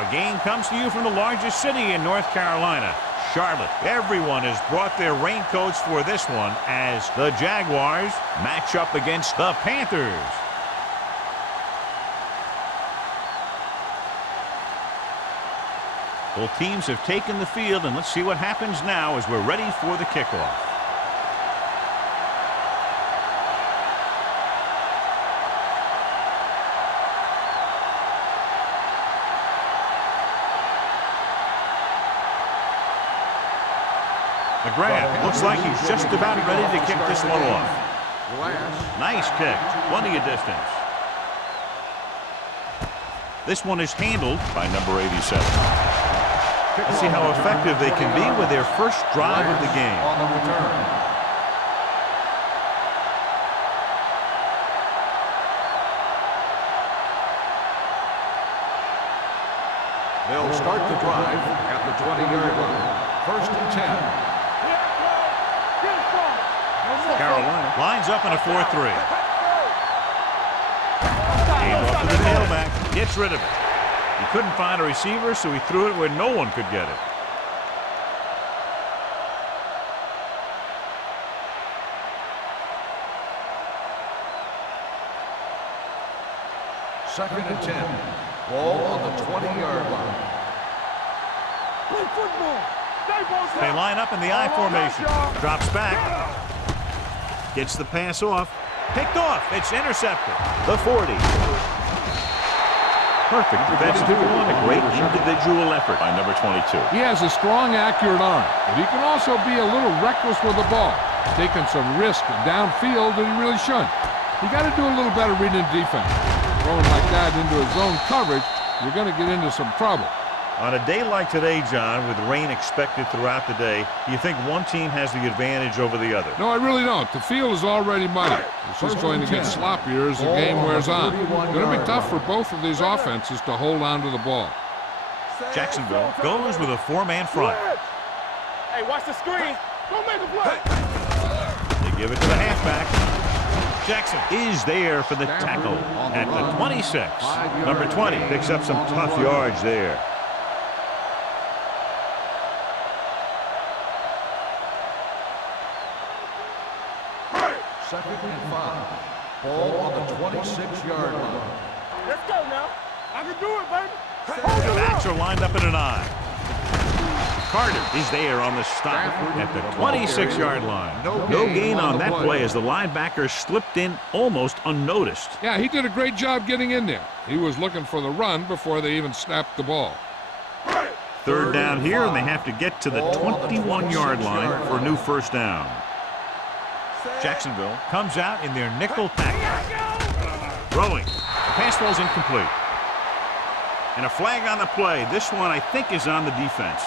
Our game comes to you from the largest city in North Carolina, Charlotte. Everyone has brought their raincoats for this one as the Jaguars match up against the Panthers. Both teams have taken the field, and let's see what happens now as we're ready for the kickoff. McGrath looks like he's just about ready to kick this one off. Nice kick, plenty of distance. This one is handled by number 87. Let's see how effective they can be with their first drive of the game. On the return. They'll start the drive at the 20-yard line. First and 10. Carolina lines up in a 4-3. Game off to the tailback. Gets rid of it. He couldn't find a receiver, so he threw it where no one could get it. Second and 10. Ball on the 20-yard line. Play football. They line up in the I formation. Drops back. Gets the pass off. Picked off. It's intercepted. The 40. Perfect defensive and a great individual effort by number 22. He has a strong, accurate arm, but he can also be a little reckless with the ball, taking some risk downfield that he really shouldn't. You got to do a little better reading defense. Throwing like that into his zone coverage, you're going to get into some trouble. On a day like today, John, with rain expected throughout the day, do you think one team has the advantage over the other? No, I really don't. The field is already muddy. It's just going to get sloppier as the game wears on. It's going to be tough for both of these offenses to hold on to the ball. Jacksonville goes with a four-man front. Hey, watch the screen. Don't make a play. They give it to the halfback. Jackson is there for the tackle at the 26. Number 20 picks up some tough yards there. Second and 5. Ball on the 26-yard line. Let's go now. I can do it, baby. The backs are lined up in an I. Carter is there on the stop at the 26-yard line. No gain on that play as the linebacker slipped in almost unnoticed. Yeah, he did a great job getting in there. He was looking for the run before they even snapped the ball. Third down here, and they have to get to the 21-yard line for a new first down. Jacksonville comes out in their nickel package. Throwing. The pass ball's incomplete. And a flag on the play. This one, I think, is on the defense.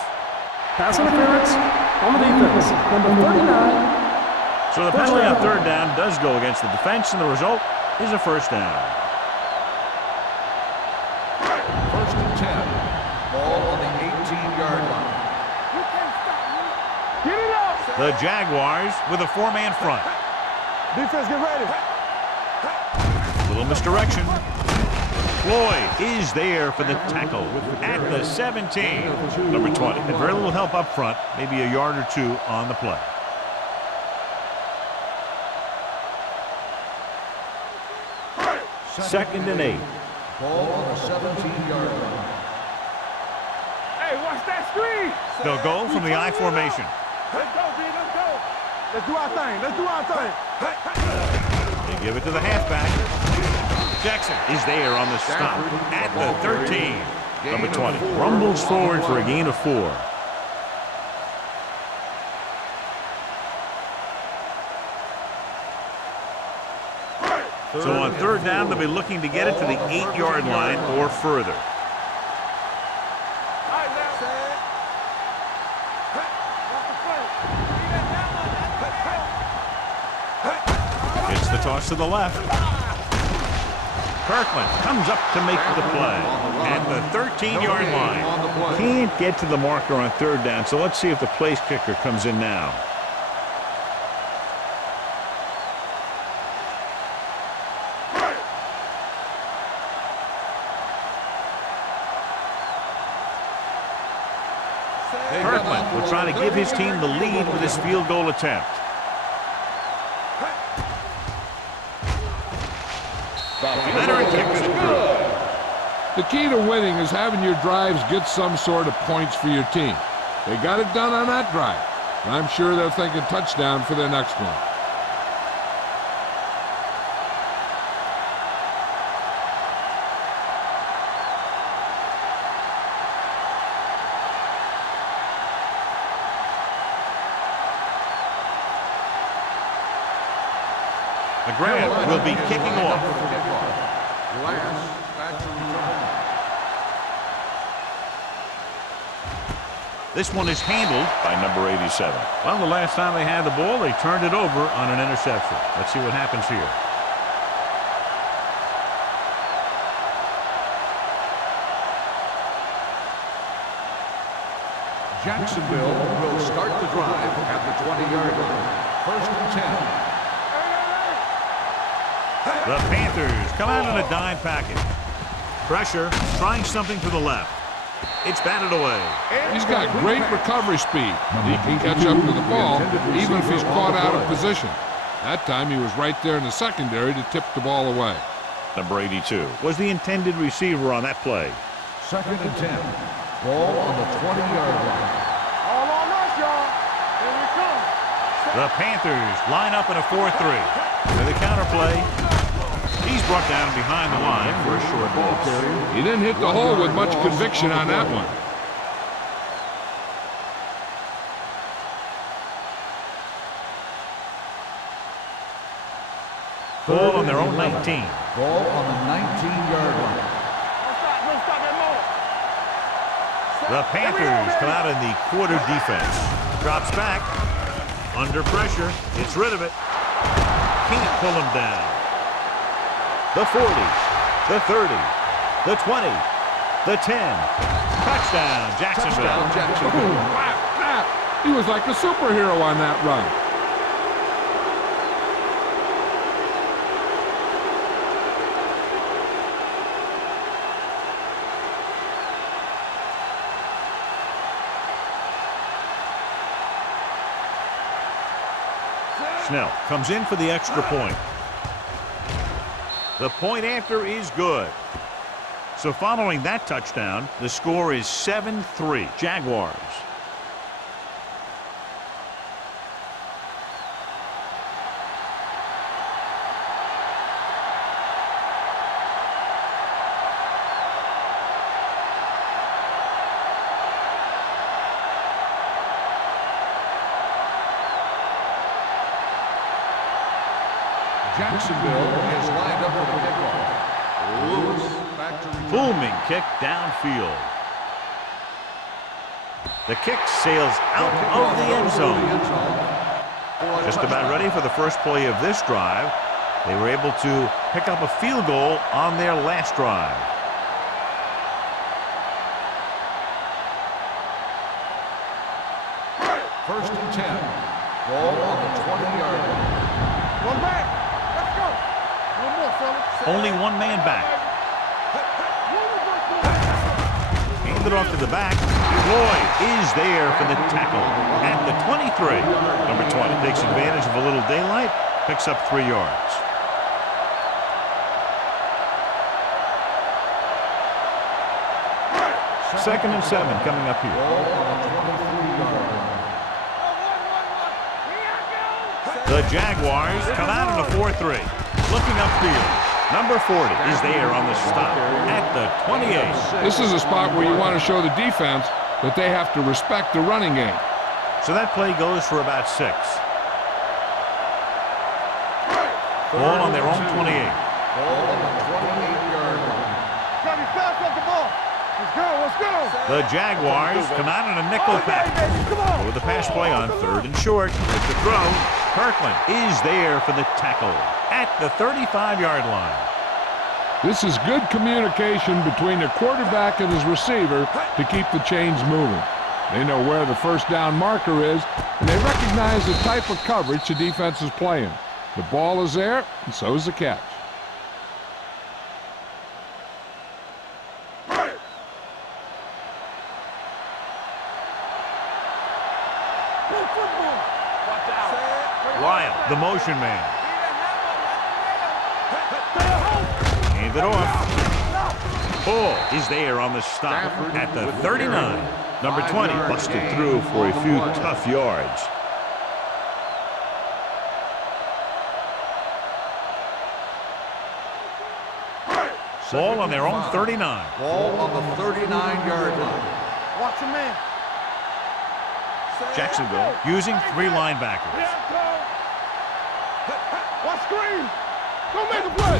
Pass interference on the defense, number 39. So the penalty on third down does go against the defense, and the result is a first down. First and 10. Ball on the 18-yard line. Get it up. The Jaguars with a four-man front. Defense, get ready. Little misdirection. Floyd is there for the tackle at the 17. Number 20. And very little help up front, maybe a yard or two on the play. Second and 8. Ball on the 17-yard line. Hey, watch that screen. They'll go from the I formation. Let's go, D. Let's go. Let's do our thing. Let's do our thing. They give it to the halfback. Jackson is there on the stop at the 13. Number 20 rumbles forward for a gain of 4. So on third down, they'll be looking to get it to the 8-yard line or further. It's the toss to the left. Kirkland comes up to make the play at the 13-yard line. Can't get to the marker on third down, so let's see if the place kicker comes in now. will try to give his team the lead with his field goal attempt. Veteran kicks it good. The key to winning is having your drives get some sort of points for your team. They got it done on that drive. And I'm sure they're thinking touchdown for their next one. McGrath will be kicking off. This one is handled by number 87. Well, the last time they had the ball, they turned it over on an interception. Let's see what happens here. Jacksonville will start the drive at the 20-yard line. First and 10. The Panthers come out in a dime package. Pressure, trying something to the left. It's batted away. He's got great recovery speed. He can catch up to the ball even if he's caught out of position. That time he was right there in the secondary to tip the ball away. Number 82 was the intended receiver on that play. Second and 10. Ball on the 20-yard line. All on us, y'all. Here we come. The Panthers line up in a 4-3. With a counter play. He's brought down behind the line for a short loss. He didn't hit the hole with much conviction on that one. Ball on their own 19. Ball on the 19-yard line. Don't stop that ball. The Panthers come out in the quarter defense. Drops back. Under pressure. Gets rid of it. Can't pull him down. The 40, the 30, the 20, the 10. Touchdown, Jacksonville. Touchdown, Jacksonville. Wow, he was like a superhero on that run. Snell comes in for the extra point. The point after is good. So following that touchdown, the score is 7-3 Jaguars. Jacksonville is lined up for the kickoff. Lewis back to return. Booming kick downfield. The kick sails out of the end zone. Just about ready for the first play of this drive. They were able to pick up a field goal on their last drive. First and 10. Ball on the 20-yard line. One back. Let's go. One more, fellas. Only one man back. Hand it off to the back. Floyd is there for the tackle at the 23. Number 20 takes advantage of a little daylight, picks up 3 yards. Second and 7 coming up here. Ball on the 23-yard line. The Jaguars come out in a 4-3. Looking upfield. Number 40 is there on the stop at the 28. This is a spot where you want to show the defense that they have to respect the running game. So that play goes for about 6. Ball on their own 28. Ball on the 28-yard line. Johnny, pass off the ball. Let's go, let's go. The Jaguars come out in a nickel package. Come on. With the pass play on 3rd and short. With the throw, Kirkland is there for the tackle at the 35-yard line. This is good communication between the quarterback and his receiver to keep the chains moving. They know where the first down marker is, and they recognize the type of coverage the defense is playing. The ball is there, and so is the catch. Lyle, the motion man. Hand it off. Ball is there on the stop at the 39. Number 20 busted through for a few tough yards. Ball on their own 39. Ball on the 39-yard line. Watch your man. Jacksonville using 3 linebackers. Watch screen. Don't make a play.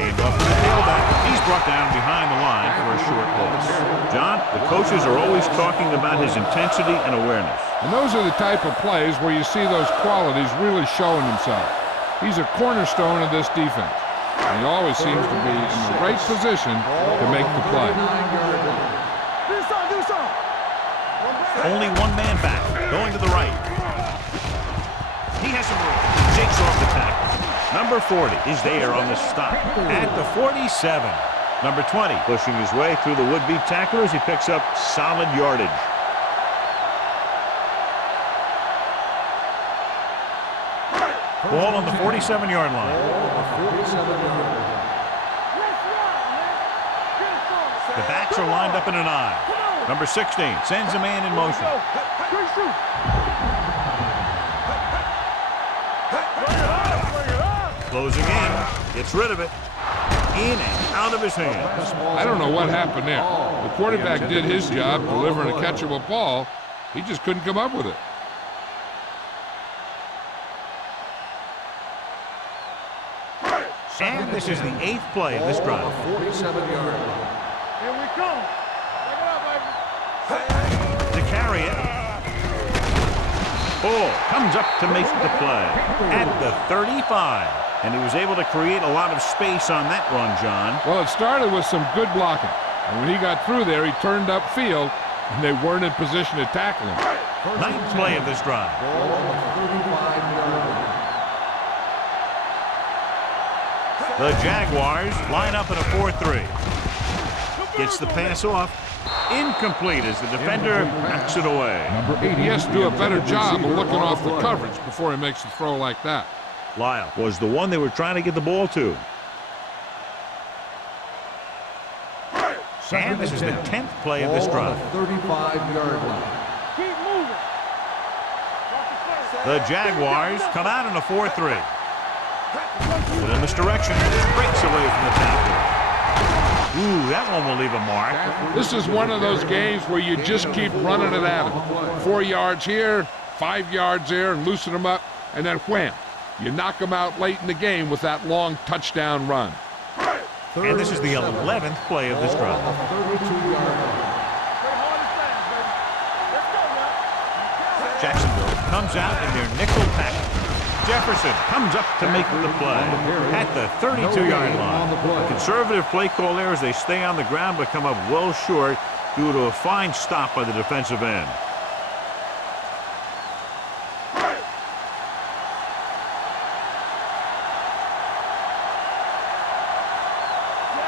Hand off to the tailback. He's brought down behind the line for a short loss. John, the coaches are always talking about his intensity and awareness. And those are the type of plays where you see those qualities really showing themselves. He's a cornerstone of this defense. And he always seems to be in the right position to make the play. Do something. Only one man back, going to the right. He has some room. Shakes off the tackle. Number 40 is there on the stop at the 47. Number 20 pushing his way through the would-be tacklers. He picks up solid yardage. Ball on the 47-yard line. The backs are lined up in an eye. Number 16 sends a man in motion. Closing in, gets rid of it. In and out of his hands. I don't know what happened there. The quarterback did his job delivering a catchable ball. He just couldn't come up with it. And this is the 8th play of this drive. 47-yard line. Here we come. Take it up, baby. To carry it. Ball comes up to make the play at the 35. And he was able to create a lot of space on that run, John. Well, it started with some good blocking. And when he got through there, he turned upfield, and they weren't in position to tackle him. 9th play of this drive. Ball on the 35-yard line. The Jaguars line up in a 4-3. Gets the pass off. Incomplete as the defender knocks it away. He has to do a better job of looking off the coverage before he makes a throw like that. Lyle was the one they were trying to get the ball to. And this is the 10th play of this drive. 35-yard line. Keep moving. The Jaguars come out in a 4-3. But in this direction, breaks away from the tackle. Ooh, that one will leave a mark. This is one of those games where you just keep running it at him. 4 yards here, 5 yards there, and loosen them up, and then wham. You knock them out late in the game with that long touchdown run. And this is the 11th play of this drive. 32-yard line. Jacksonville comes out in their nickel package. Jefferson comes up to make the play at the 32-yard line. Conservative play call there as they stay on the ground but come up well short due to a fine stop by the defensive end.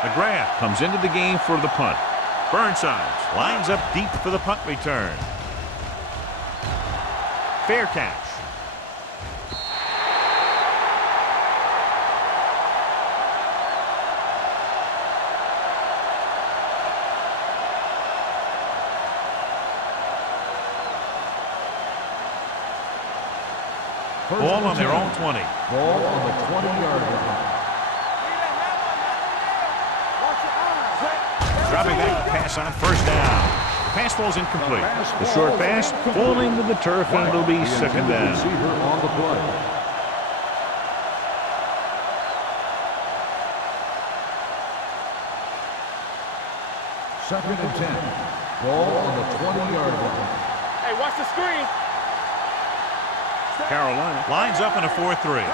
McGrath comes into the game for the punt. Burnside lines up deep for the punt return. Fair catch. Ball on their own 20. Ball on the 20-yard line. Dropping back to pass on first down. Pass falls incomplete. The short pass falling to the turf, and it'll be second down. Receiver on the play. Second and 10. Ball on the 20-yard line. Hey, watch the screen. Carolina lines up in a 4-3.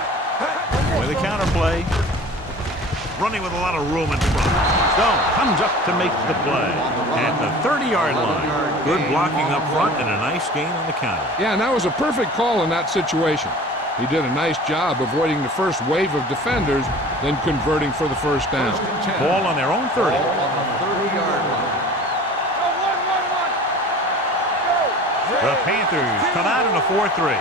With a counter play. Running with a lot of room in front. Stone comes up to make the play at the 30-yard line. Good blocking up front and a nice gain on the counter. Yeah, and that was a perfect call in that situation. He did a nice job avoiding the first wave of defenders, then converting for the first down. Ball on their own 30. Ball on the 30-yard line. The Panthers come out in a 4-3.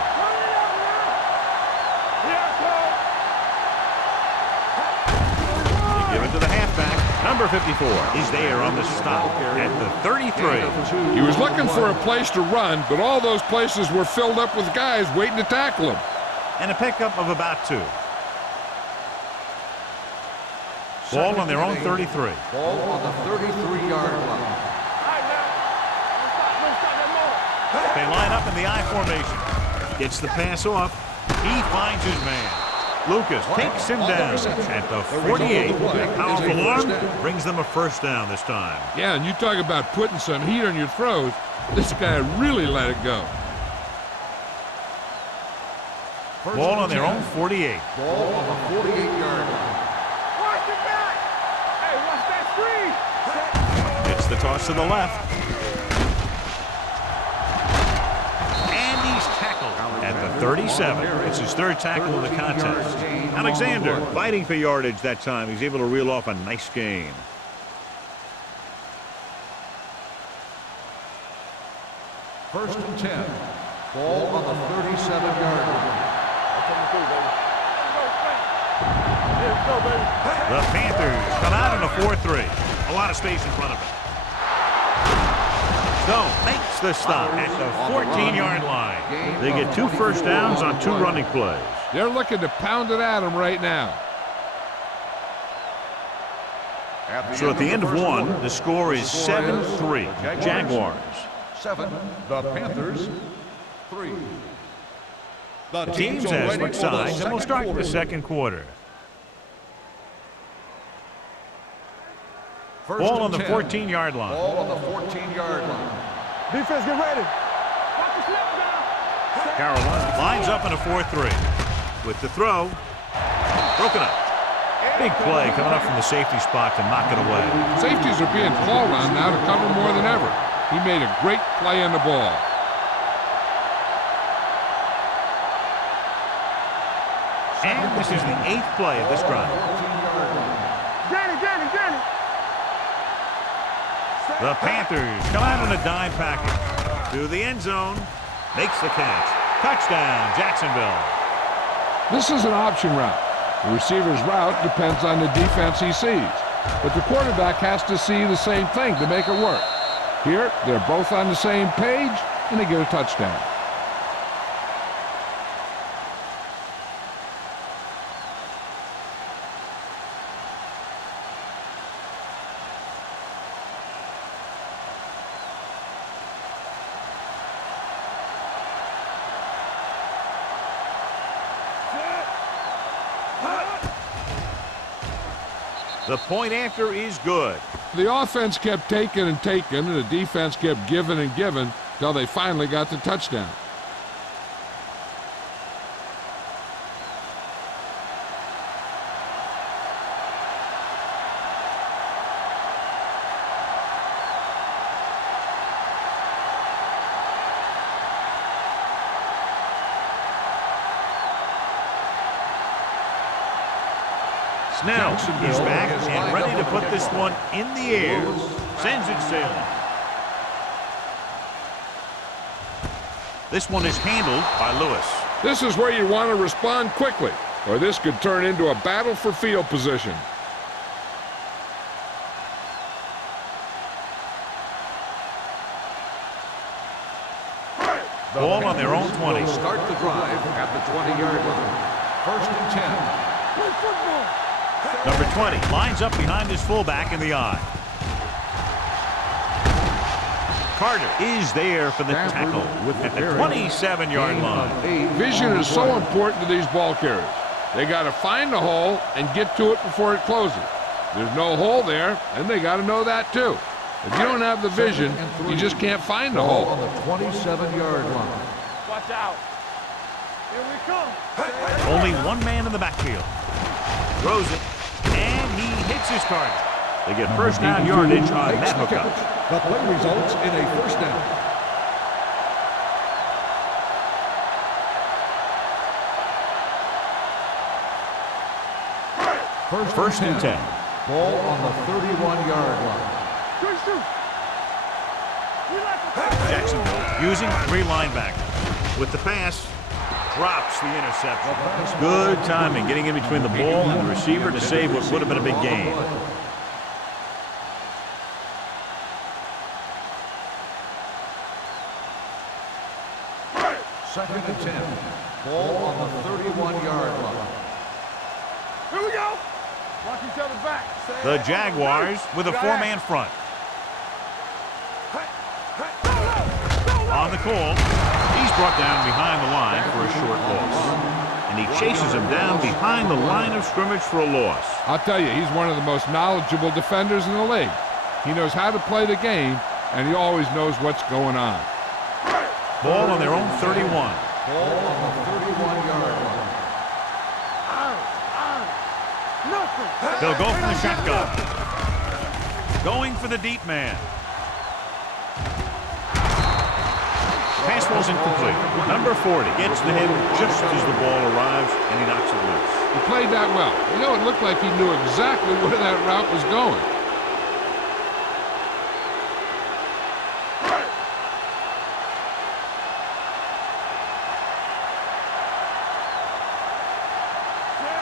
Give it to the halfback. Number 54 is there on the stop at the 33. He was looking for a place to run, but all those places were filled up with guys waiting to tackle him. And a pickup of about 2. Ball on their own 33. Ball on the 33-yard line. They line up in the I formation. Gets the pass off. He finds his man. Lucas takes him down at the 48. A powerful arm brings them a first down this time. Yeah, and you talk about putting some heat on your throws. This guy really let it go. Ball on their own 48. Ball on the 48-yard line. Watch it back. Hey, watch that screen. It's the toss to the left. And he's tackled at the 37. It's his 3rd tackle of the contest. Alexander fighting for yardage that time. He's able to reel off a nice gain. First and 10. Ball on the 37-yard line. The Panthers come out in a 4-3. A lot of space in front of him. Stone makes the stop at the 14-yard line. They get 2 first downs on 2 running plays. They're looking to pound it at him right now. So at the end of 1, the score is 7-3. Jaguars. 7. The Panthers. 3. The teams have switched sides, and we'll start the second quarter. Ball on the 14-yard line. Ball on the 14-yard line. Defense, get ready. Carolina lines up in a 4-3. With the throw, broken up. Big play coming up from the safety spot to knock it away. Safeties are being called on now to cover more than ever. He made a great play on the ball. And this is the 8th play of this drive. Danny. The Panthers come out in a dime package. To the end zone. Makes the catch. Touchdown, Jacksonville. This is an option route. The receiver's route depends on the defense he sees. But the quarterback has to see the same thing to make it work. Here, they're both on the same page, and they get a touchdown. The point after is good. The offense kept taking and taking, and the defense kept giving and giving till they finally got the touchdown. Snell is back and ready to put this one in the air. Sends it sailing. This one is handled by Lewis. This is where you want to respond quickly, or this could turn into a battle for field position. Ball on their own 20. Start the drive at the 20-yard line. First and 10. Play football. Number 20 lines up behind his fullback in the I. Carter is there for the tackle at the 27-yard line. Vision is so important to these ball carriers. They got to find the hole and get to it before it closes. There's no hole there, and they got to know that too. If you don't have the vision, you just can't find the hole. On the 27-yard line. Watch out. Here we come. Only one man in the backfield. Throws it, and he hits his target. They get first down yardage on that hookup. The play results in a first down. First and 10. Ball on the 31-yard line. Jacksonville using 3 linebackers. With the pass, drops the interception. Good timing, getting in between the ball and the receiver to save what would have been a big gain. Second and 10. Ball on the 31-yard line. Here we go. Watch each other back. The Jaguars with a four-man front. On the call, he's brought down behind the line for a short loss. And he chases him down behind the line of scrimmage for a loss. I'll tell you, he's one of the most knowledgeable defenders in the league. He knows how to play the game, and he always knows what's going on. Ball on their own 31. Ball on the 31-yard line. They'll go for the shotgun. Going for the deep man. Pass ball's incomplete. Number 40 gets the hit just as the ball arrives, and he knocks it loose. He played that well. You know, it looked like he knew exactly where that route was going.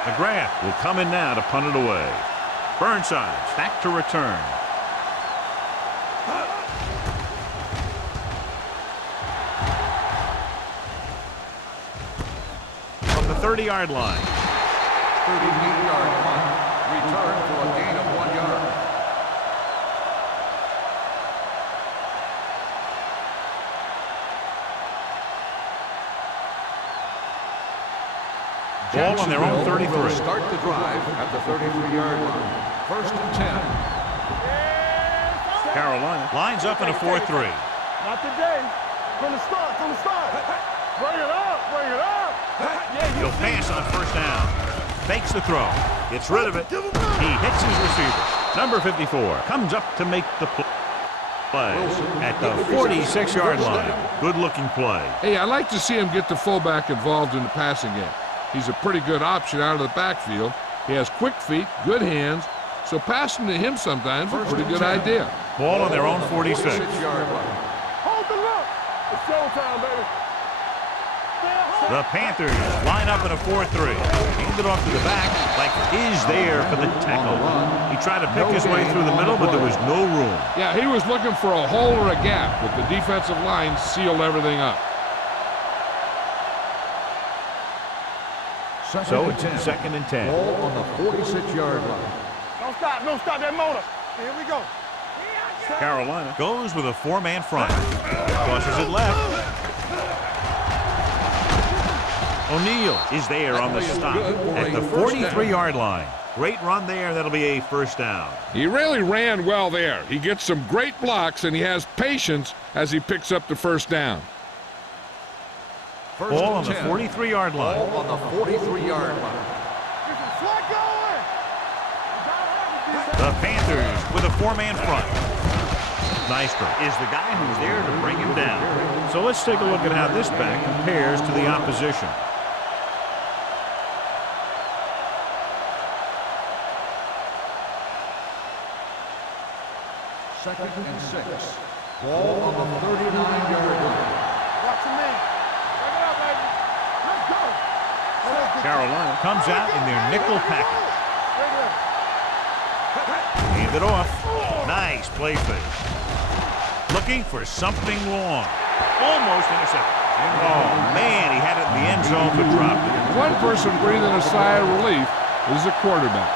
McGrath will come in now to punt it away. Burnside's back to return. From the 30-yard line. 38-yard punt. Return for a gain of 1 yard. Ball on their own 33. Will start the drive at the 33-yard line. First and 10. Carolina lines up in a 4-3. Not today. From the start, from the start. Bring it up, bring it up. He'll pass on first down. Fakes the throw. Gets rid of it. He hits his receiver. Number 54 comes up to make the play at the 46-yard line. Good-looking play. Hey, I like to see him get the fullback involved in the passing game. He's a pretty good option out of the backfield. He has quick feet, good hands, so passing to him sometimes is a pretty good idea. Ball on their own 46. 46-yard line. Hold the look. It's showtime, baby. The Panthers line up in a 4-3. Handed off to the back, like is there for the tackle. He tried to pick his way through the middle, but there was no room. Yeah, he was looking for a hole or a gap, but the defensive line sealed everything up. So it's second and 10. Ball on the 46-yard line. Don't stop that motor. Here we go. Carolina goes with a four-man front. Crosses it left. O'Neal is there on the stop at the 43-yard line. Great run there. That'll be a first down. He really ran well there. He gets some great blocks, and he has patience as he picks up the first down. First Ball on and the 10. 43-yard line. Ball on the 43-yard line. The Panthers with a four-man front. Nystrom is the guy who's there to bring him down. So let's take a look at how this back compares to the opposition. Second and 6. Ball on the 39-yard line. Watch the man. Bring it up, baby. Let's go. Carolina comes out in their nickel package. Hand it off. Nice play fake. Looking for something long. Almost intercepted. Oh, man, he had it in the end zone but dropped it. One person breathing a sigh of relief is the quarterback.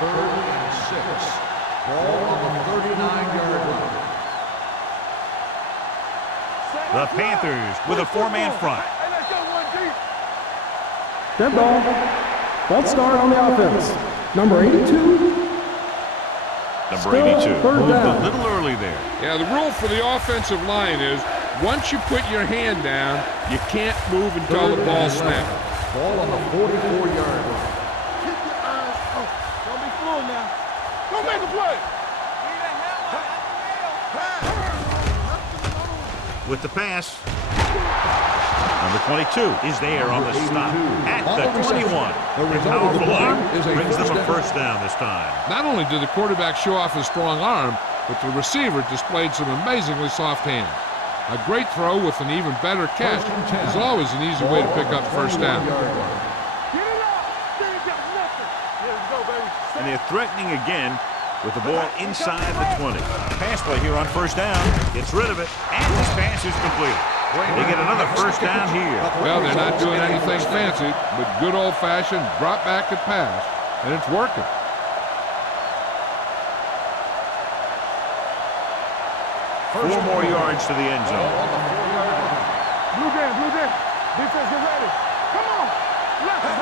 Third and 6. Ball on the 39-yard line. The Panthers with a four-man front. Hey, let's go one deep. Dead ball. False start on the offense. Number 82. Number 82 third moved down. a little early there. Yeah, the rule for the offensive line is once you put your hand down, you can't move until the ball snaps. Ball on the 44-yard line. Keep your eyes open. Don't be fooled now. Don't make a play. With the pass. Number 22 is there on the stop at the 21. A powerful arm brings them a first down this time. Not only did the quarterback show off his strong arm, but the receiver displayed some amazingly soft hands. A great throw with an even better catch is always an easy way to pick up first down. And they're threatening again with the ball inside the 20. Pass play here on first down. Gets rid of it, and this pass is completed. They get another first down here. Well, they're not doing anything fancy, but good old-fashioned drop back and pass, and it's working. Four more yards to the end zone. Blue Jam. Defense, get ready. Come on.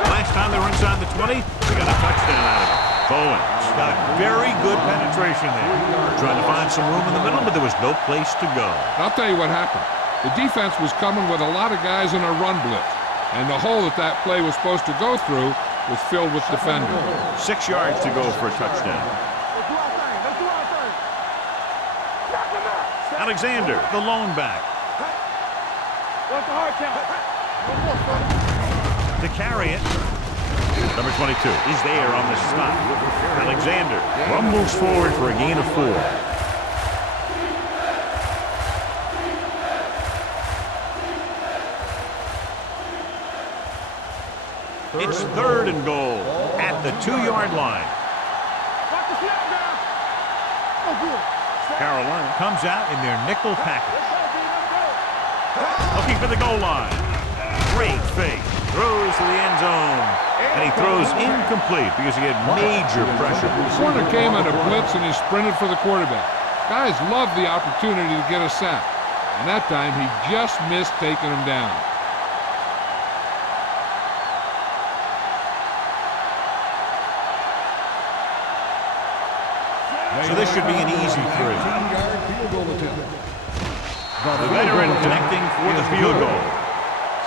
Last time they were inside the 20, they got a touchdown out of it. Bowens got very good penetration there. Trying to find some room in the middle, but there was no place to go. I'll tell you what happened. The defense was coming with a lot of guys in a run blitz, and the hole that play was supposed to go through was filled with defenders. 6 yards to go for a touchdown. Let's do our thing. Alexander, the lone back. What's the hard count? To carry it. Number 22 is there on the stop. Alexander rumbles forward for a gain of 4. It's 3rd and goal at the 2-yard line. Watch the snap now. Oh, good. Carolina comes out in their nickel package. Looking for the goal line. Great fake. Throws to the end zone. And he throws incomplete because he had major pressure. The corner came on a blitz and he sprinted for the quarterback. Guys love the opportunity to get a sack. And that time he just missed taking him down. So this should be an easy 3. The veteran connecting for the field goal.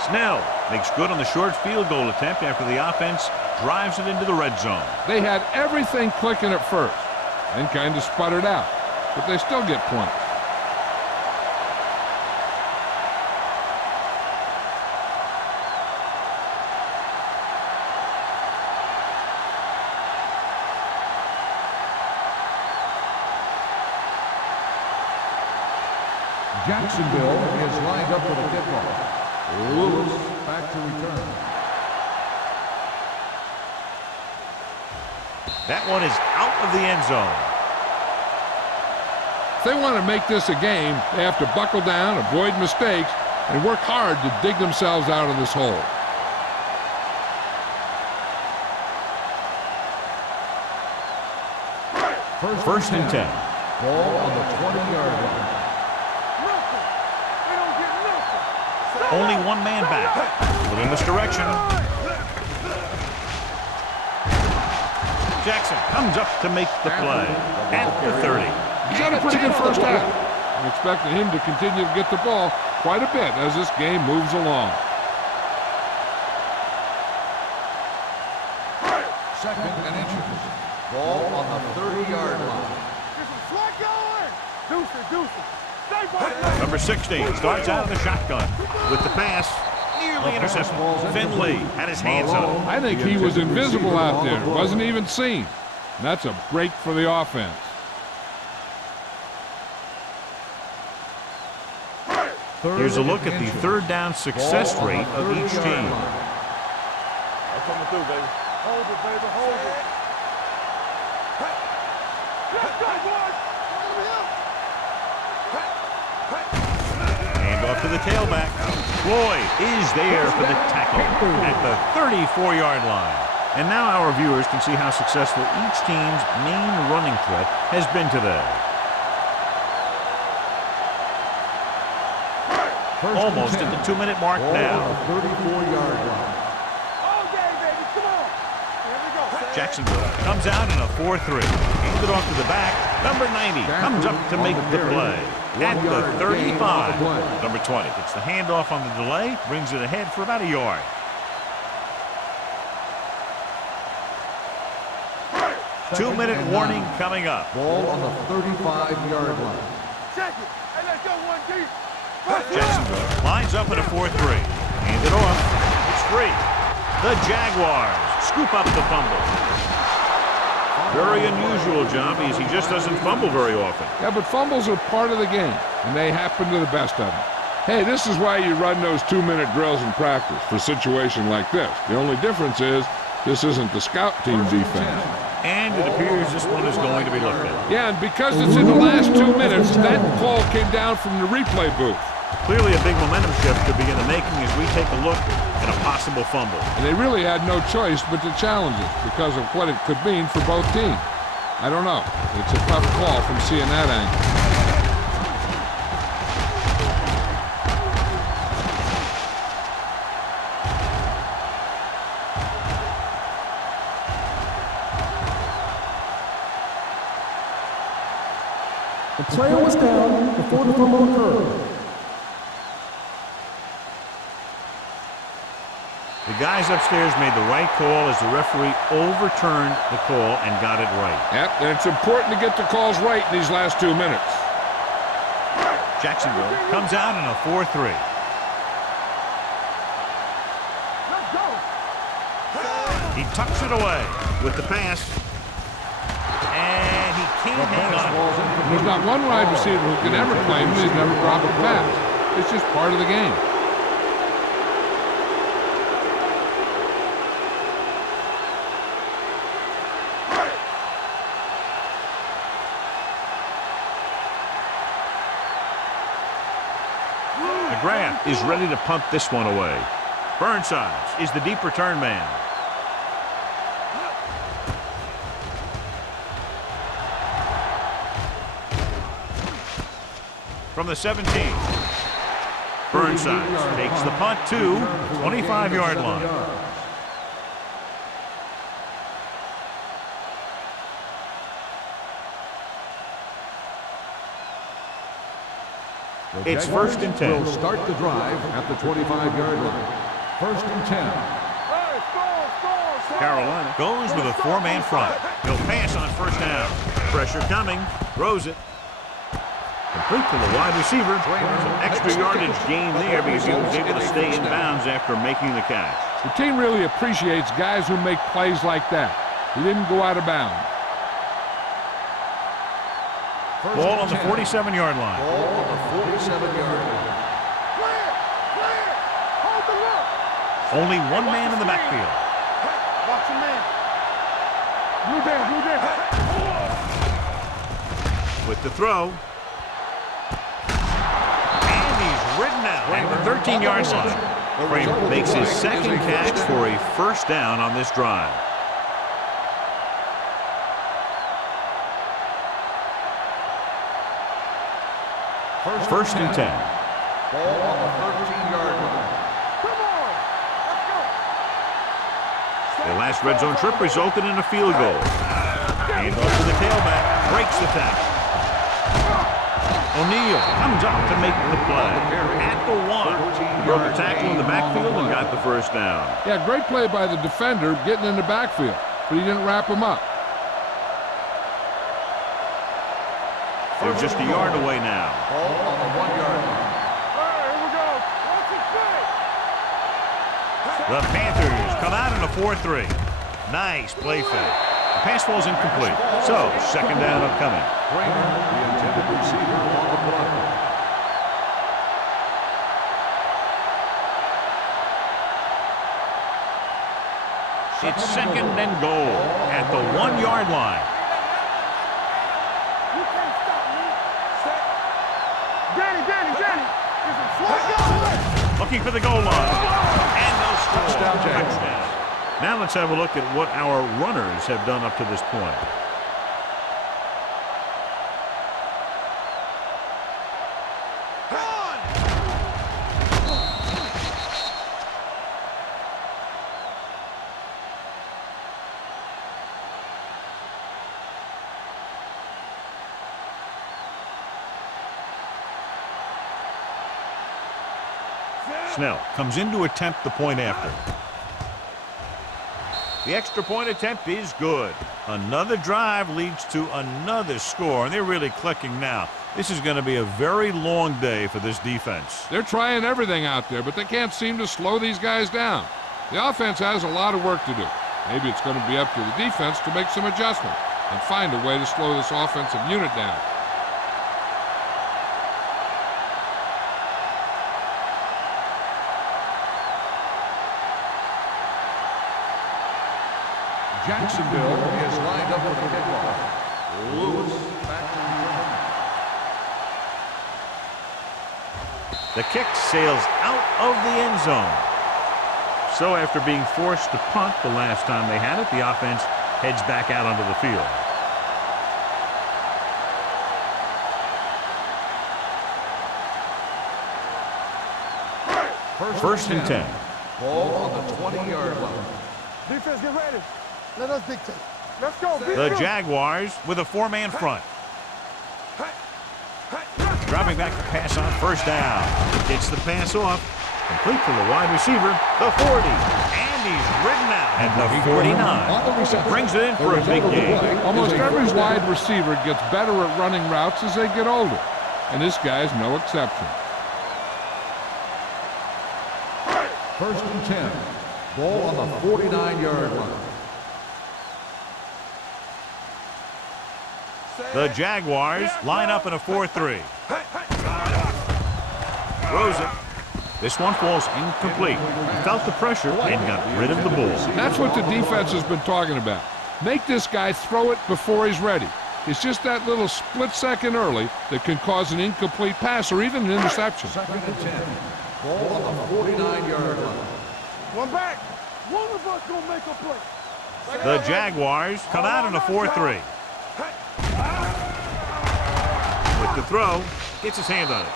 Snell makes good on the short field goal attempt after the offense drives it into the red zone. They had everything clicking at first and kind of sputtered out, but they still get points. Jacksonville is lined up for the kickoff. Lewis back to return. That one is out of the end zone. If they want to make this a game, they have to buckle down, avoid mistakes, and work hard to dig themselves out of this hole. First and 10. Ball on the 20-yard line. Only one man back. A little misdirection. Jackson comes up to make the play at the 30. He's had a pretty good first half. I'm expecting him to continue to get the ball quite a bit as this game moves along. Second and inches. Ball on the 30-yard line. Get some slack going. Deuce it. Number 16 starts out of the shotgun with the pass. Nearly intercepted. Finley had his hands up. I think he was invisible out there. Wasn't even seen. And that's a break for the offense. Here's a look at the third down success rate of each team. That's coming through, baby. Hold it, baby. Hold it. Let's go, boys. Off to the tailback. Floyd is there for the tackle at the 34-yard line. And now our viewers can see how successful each team's main running threat has been today. Almost at the 2-minute mark now. 34-yard line. All day, baby. Come on. Here we go. Jacksonville comes out in a 4-3. Hands it off to the back. Number 90 comes up to make the play. At the 35, number 20 gets the handoff on the delay, brings it ahead for about a yard. Two-minute warning coming up. Ball on the 35-yard line. Check it. Hey, let's go, 1D. Jacksonville lines up in a 4-3. Hand it off. It's free. The Jaguars scoop up the fumble. Very unusual job, because he just doesn't fumble very often. Yeah, but fumbles are part of the game, and they happen to the best of them. Hey, this is why you run those 2-minute drills in practice for a situation like this. The only difference is this isn't the scout team defense. And it appears this one is going to be looked at. Yeah, and because it's in the last 2 minutes, that call came down from the replay booth. Clearly a big momentum shift could be in the making as we take a look at a possible fumble. And they really had no choice but to challenge it because of what it could mean for both teams. I don't know. It's a tough call from seeing that angle. The player was down before the fumble occurred. The guys upstairs made the right call as the referee overturned the call and got it right. Yep, and it's important to get the calls right in these last 2 minutes. Jacksonville comes out in a 4-3. Let's go. He tucks it away with the pass. And he can't hang on. There's not one wide receiver who can ever claim he's never dropped a pass. It's just part of the game. McGrath is ready to punt this one away. Burnside is the deep return man. From the 17. Burnside takes the punt to 25-yard line. It's 1st and 10. Will start the drive at the 25-yard line. 1st and 10. Hey, score. Carolina goes with a 4-man front. He'll pass on 1st down. Pressure coming. Throws it. Complete to the wide receiver. Some extra yardage gain there because he was able to stay in bounds after making the catch. The team really appreciates guys who make plays like that. He didn't go out of bounds. Ball on the 47-yard line. Ball on the 47-yard line. Clear. Hold the look. Only one man in the backfield. Watch your man. Blue down. With the throw. And he's ridden out at the 13-yard line. Kramer makes his second catch for a 1st down on this drive. 1st and 10. Ball on the 13-yard line. Come on. Let's go. Their last red zone trip resulted in a field goal. Hand off to the tailback. Breaks the tackle. O'Neal comes up to make the play. At the 1. Broke a tackle in the backfield and got the 1st down. Yeah, great play by the defender getting in the backfield, but he didn't wrap him up. They're just a yard away now. Ball on the 1-yard line. Hey, here we go. Watch it play. The Panthers come out in a 4-3. Nice play fake. The pass falls incomplete. So, 2nd down upcoming. Kramer, the intended receiver on the play. It's 2nd and goal at the 1-yard line. You can't stop me. Set. Danny. Let's go. Looking for the goal line. And they'll score. Touchdown, Jags. Touchdown. Now let's have a look at what our runners have done up to this point. Snell comes in to attempt the point after. The extra point attempt is good. Another drive leads to another score, and they're really clicking now. This is going to be a very long day for this defense. They're trying everything out there, but they can't seem to slow these guys down. The offense has a lot of work to do. Maybe it's going to be up to the defense to make some adjustments. and find a way to slow this offensive unit down. Jacksonville is lined up for the kickoff. Lewis back to The kick sails out of the end zone. So after being forced to punt the last time they had it, the offense heads back out onto the field. First and 10. Ball on the 20-yard line. Defense, get ready. Let us dictate. Let's go. The Jaguars with a four-man front. Dropping back to pass on first down. Gets the pass off. Complete to the wide receiver, the 40. And he's ridden out at the 49. Brings it in for a big gain. Almost every wide receiver gets better at running routes as they get older, and this guy's no exception. First and 10. Ball on the 49-yard line. The Jaguars line up in a 4-3. Throws it. This one falls incomplete. He felt the pressure and got rid of the ball. That's what the defense has been talking about. Make this guy throw it before he's ready. It's just that little split second early that can cause an incomplete pass or even an interception. Second and 10. Ball on the 49-yard line. One back. One of us gonna make a play. The Jaguars come out in a 4-3. With the throw, gets his hand on it.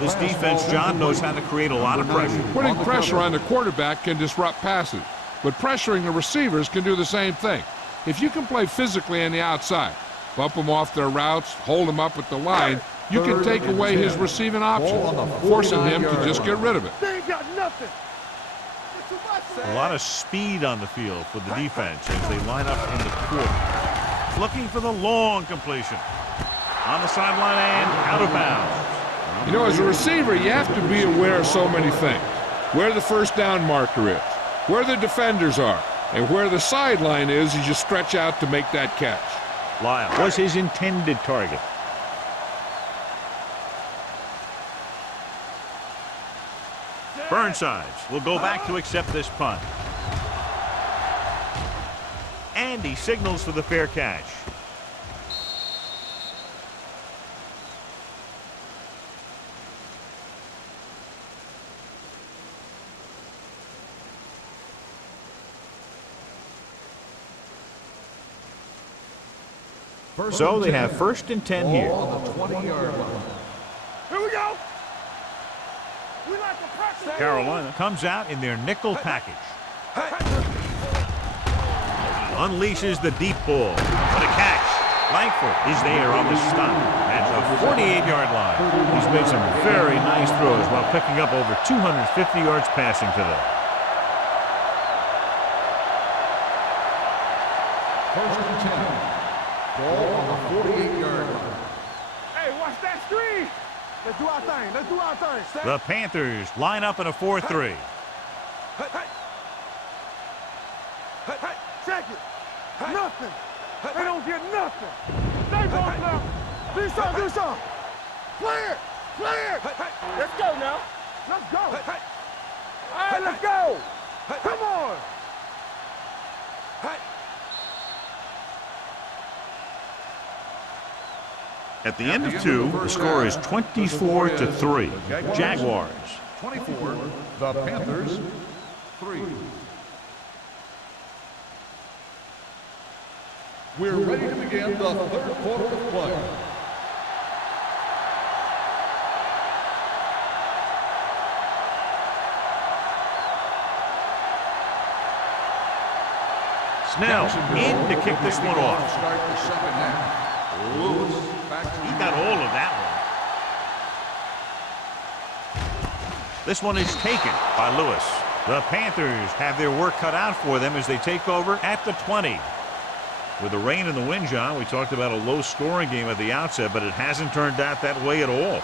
This defense, John, knows how to create a lot of pressure. Putting pressure on the quarterback can disrupt passes, but pressuring the receivers can do the same thing. If you can play physically on the outside, bump them off their routes, hold them up at the line, you can take away his receiving option, forcing him to just get rid of it. They ain't got nothing. A lot of speed on the field for the defense as they line up in the quarter. Looking for the long completion. On the sideline and out of bounds. You know, as a receiver, you have to be aware of so many things. Where the first down marker is, where the defenders are, and where the sideline is as you stretch out to make that catch. Lyle was his intended target. Burnsides will go back to accept this punt. And he signals for the fair catch. So they have first and 10 here. On the 20-yard line. Here we go. We like the pressure. Carolina comes out in their nickel package. Unleashes the deep ball. What a catch. Langford is there on the stop at the 48-yard line. He's made some very nice throws while picking up over 250 yards passing today. First and 10. Ball on the 48-yard line. Hey, watch that screen. Let's do our thing. Let's do our thing. The Panthers line up in a 4-3. Check it. Nothing. They don't get nothing. They won't know. Do something. Do something. Clear. Clear. Let's go now. Let's go. All right, let's go. Come on. At the end of 2, the score is 24-3. Jaguars. 24, the Panthers, 3. We're ready to begin the third quarter of play. Snell in to kick this one off. Start the second half. Lewis back to He got all of that one. This one is taken by Lewis. The Panthers have their work cut out for them as they take over at the 20. With the rain and the wind, John, we talked about a low-scoring game at the outset, but it hasn't turned out that way at all.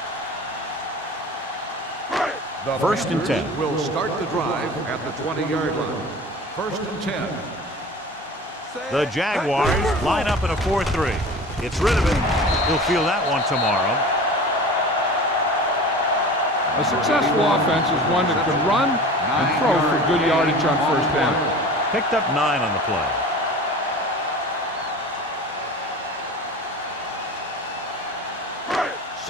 the First and 10. Will start the drive at the 20-yard line. First and 10. The Jaguars line up in a 4-3. It's rid of it. He'll feel that one tomorrow. A successful offense is one that can run and throw for good yardage on first down. Picked up 9 on the play.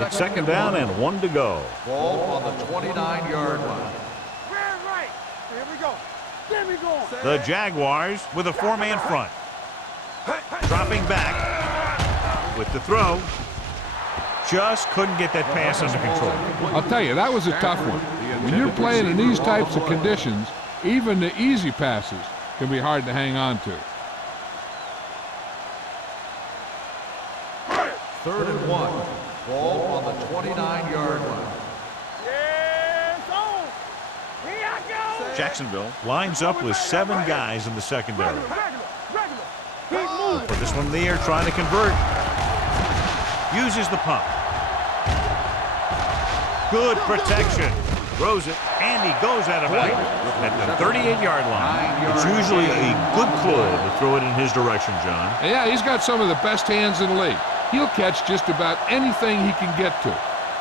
It's second down and 1 to go. Ball on the 29-yard line. Right. Here we go. There we go. The Jaguars with a 4-man front. Dropping back with the throw. Just couldn't get that pass under control. I'll tell you, that was a tough one. When you're playing in these types of conditions, even the easy passes can be hard to hang on to. 3rd and 1. Ball on the 29-yard line. Here I go. Jacksonville lines up with 7 guys in the secondary. Keep moving. Put this one in the air, trying to convert. Uses the pump. Good protection. Throws it, and he goes out of bounds at the 38-yard line. It's usually a good claw to throw it in his direction, John. Yeah, he's got some of the best hands in the league. He'll catch just about anything he can get to.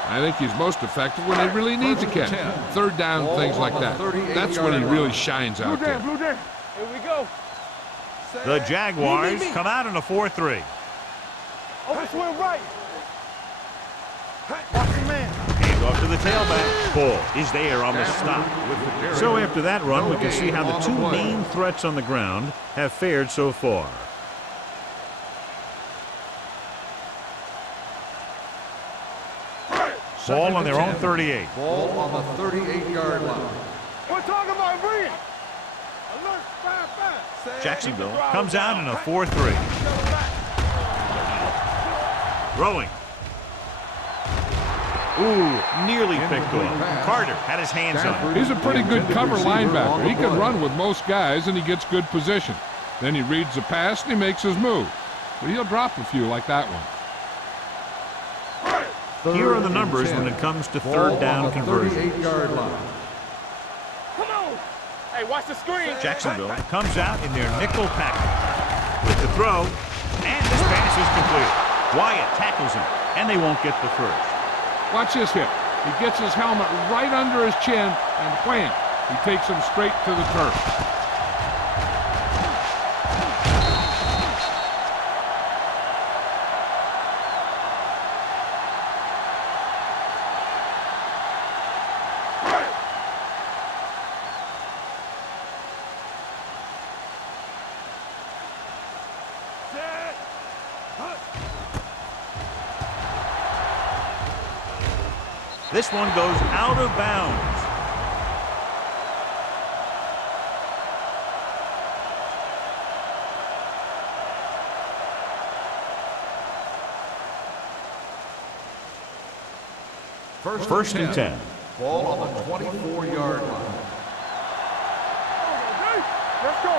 I think he's most effective when they really need to catch. 3rd down, things like that. That's when he really shines out there. Blue Here we go. The Jaguars come out in a 4-3. Over swing right. Watch the man. Hand off to the tailback. Ball is there on the stop. So after that run, we can see how the 2 main threats on the ground have fared so far. Ball on their own 38. Ball on the 38-yard line. We're talking about Reed. Alert, fire. Jacksonville comes out in a 4-3. Throwing. Ooh, nearly picked off. Carter had his hands on it. He's a pretty good cover linebacker. He can run with most guys, and he gets good position. Then he reads the pass, and he makes his move. But he'll drop a few like that one. Here are the numbers when it comes to 3rd down conversion. 38-yard line. Come on. Hey, watch the screen. Jacksonville comes out in their nickel package with the throw, and this pass is completed. Wyatt tackles him, and they won't get the first. Watch this hit. He gets his helmet right under his chin, and wham, he takes him straight to the turf. This one goes out of bounds. First and 10. Ball on the 24-yard line. Let's go.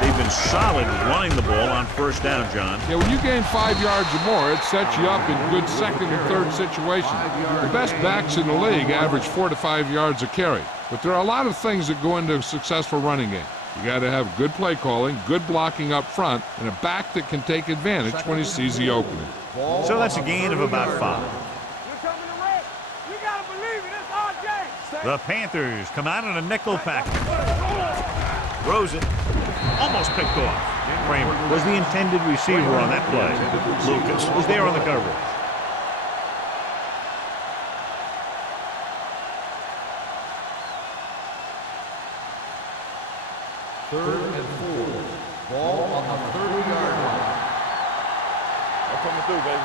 They've been solid running the ball on first down, John. Yeah, when you gain 5 yards or more, it sets you up in good 2nd and 3rd situations. The best backs in the league average 4 to 5 yards a carry. But there are a lot of things that go into a successful running game. You got to have good play calling, good blocking up front, and a back that can take advantage when he sees the opening. So that's a gain of about 5. You gotta believe it. It's RJ. The Panthers come out in a nickel package. Throws it. Almost picked off. Kramer was the intended receiver on that play. Lucas was there on the coverage. Third and 4. Ball on the 30-yard line. I'm coming through, baby.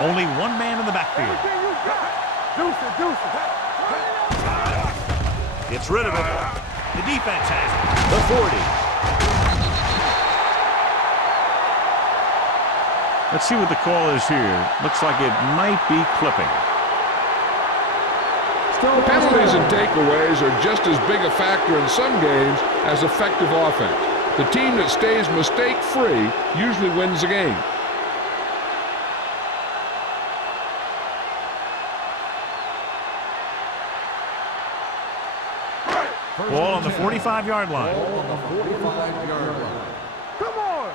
Only 1 man in the backfield. Everything you got. Deuce it. Gets rid of it. The defense has it. The 40. Let's see what the call is here. Looks like it might be clipping. Penalties and takeaways are just as big a factor in some games as effective offense. The team that stays mistake-free usually wins the game. Ball on the 45-yard line. Ball on the 45-yard line. Come on.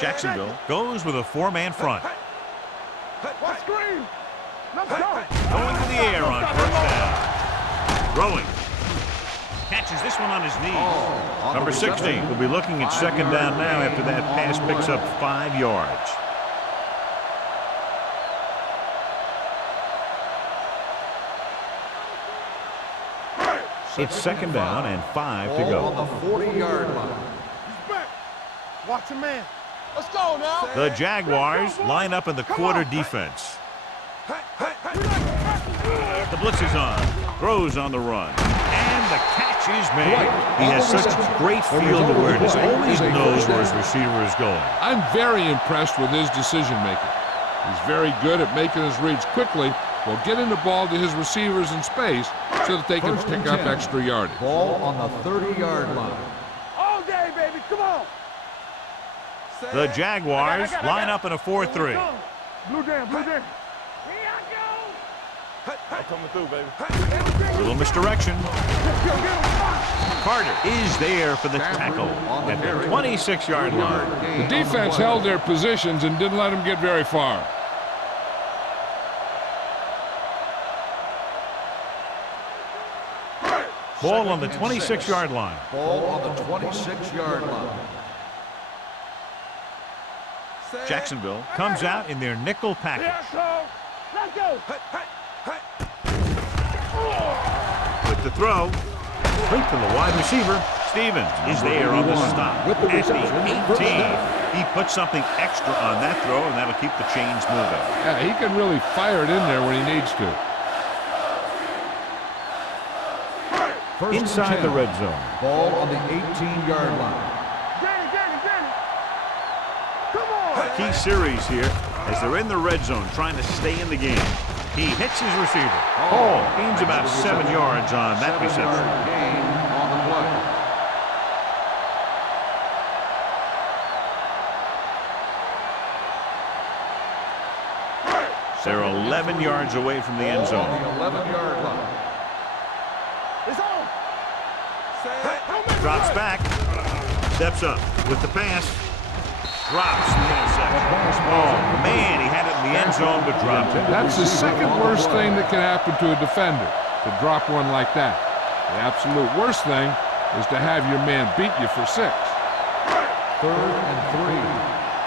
Jacksonville goes with a 4-man front. What screen? Let's go. Going to the air on first down. Throwing. Catches this one on his knees. Number 16 will be looking at second down now after that pass picks up 5 yards. It's second down and 5 to Ball go. on the 40-yard line. He's back. Watch your man. Let's go now. The Jaguars line up in the quarter defense. The blitz is on. Throws on the run. And the catch is made. He has such great field awareness. Always knows where his receiver is going. I'm very impressed with his decision-making. He's very good at making his reads quickly while getting the ball to his receivers in space so that they can pick up extra yardage. Ball on the 30-yard line. All day, baby. Come on. The Jaguars line up in a 4-3. Blue jam, blue jam. I'm coming through, baby. Little misdirection. Carter is there for the tackle at the 26-yard line. The defense held their positions and didn't let them get very far. Ball on the 26-yard line. Ball on the 26-yard line. Jacksonville comes out in their nickel package. Let's go. With the throw, straight to the wide receiver. Stevens is there on the stop at the 18. He puts something extra on that throw, and that'll keep the chains moving. Yeah, he can really fire it in there when he needs to. Inside the red zone. Ball on the 18-yard line. Danny. Come on. Key series here as they're in the red zone trying to stay in the game. He hits his receiver. Gains about 7 yards on that reception. Gain on the play. They're 11 yards away from the end zone. On the 11-yard line. It's on. Drops back. Steps up with the pass. Drops the interception. Oh, man, he had it in the end zone, but dropped it. That's the second worst thing that can happen to a defender, to drop one like that. The absolute worst thing is to have your man beat you for 6. 3rd and 3.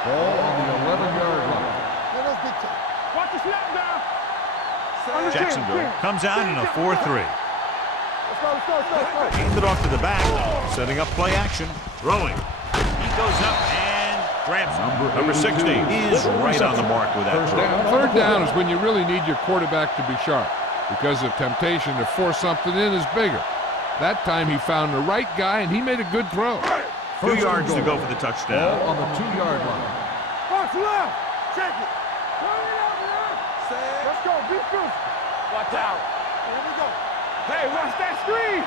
Ball on the 11-yard line. Watch the snap down. Jacksonville comes out in a 4-3. Let's go. Hand it off to the back, setting up play action. Throwing. He goes up and grabs it. Number 60 is right on the mark with that throw. 3rd down is when you really need your quarterback to be sharp because the temptation to force something in is bigger. That time he found the right guy and he made a good throw. 2 yards to go for the touchdown. Ball on the 2-yard line. Watch left. Check it. Let's go. Be good. Watch out. Here we go. Hey, watch that screen.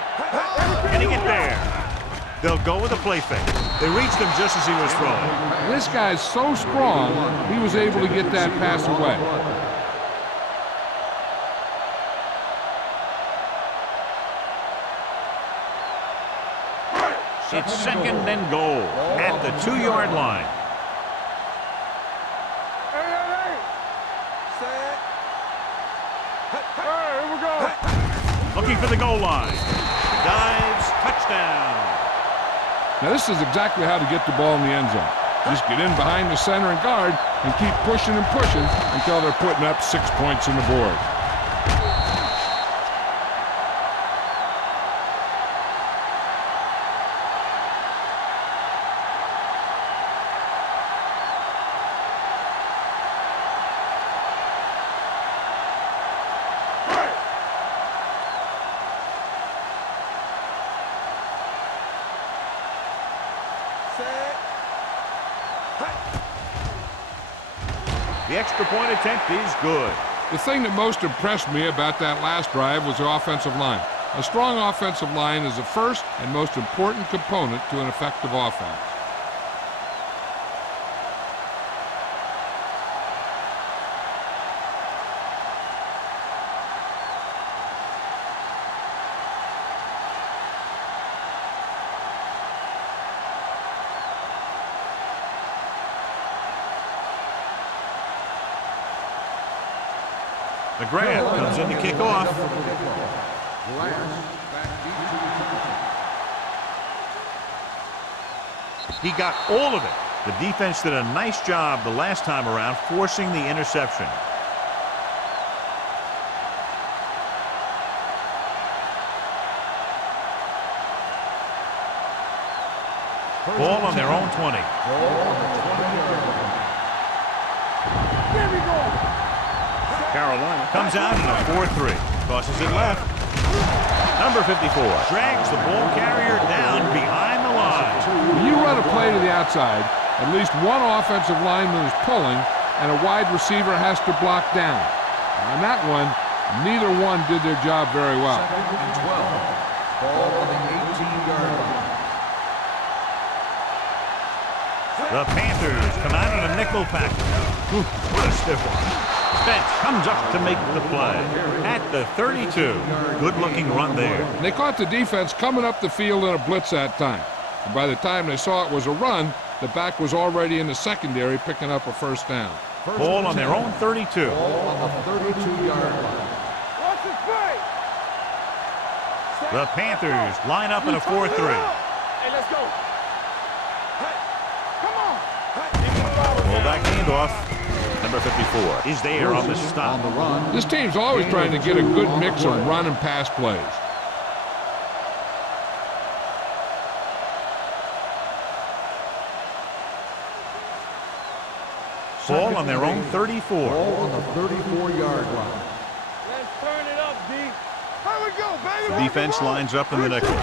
Can he get there? They'll go with a play fake. They reached him just as he was throwing. This guy's so strong, he was able to get that pass away. It's second and goal at the 2-yard line. Hey, here we go. Looking for the goal line. Dives, touchdown. Now this is exactly how to get the ball in the end zone. Just get in behind the center and guard and keep pushing and pushing until they're putting up 6 points on the board. The extra point attempt is good. The thing that most impressed me about that last drive was the offensive line. A strong offensive line is the first and most important component to an effective offense. McGrath comes in to kick off. He got all of it. The defense did a nice job the last time around forcing the interception. Ball on their own 20. Carolina comes out in a 4-3. Tosses it left. Number 54 drags the ball carrier down behind the line. When you run a play to the outside, at least one offensive lineman is pulling, and a wide receiver has to block down. On that one, neither one did their job very well. 2nd and 12. Ball on the 18-yard line. The Panthers come out in a nickel package. What a stiff one. Spence comes up to make the play at the 32. Good-looking run there. And they caught the defense coming up the field in a blitz that time. And by the time they saw it was a run, the back was already in the secondary picking up a first down. Ball on their own 32. Ball on the 32-yard line. Watch this play. The Panthers line up in a 4-3. Hey, let's go. Hey, come on. Pull back handoff. Number 54 is there on the stop. On the run. This team's always trying to get a good mix of run and pass plays. Ball on their own 34. Ball on the 34-yard line. Let's turn it up, D. Here we go, baby. The defense lines up in the nickel.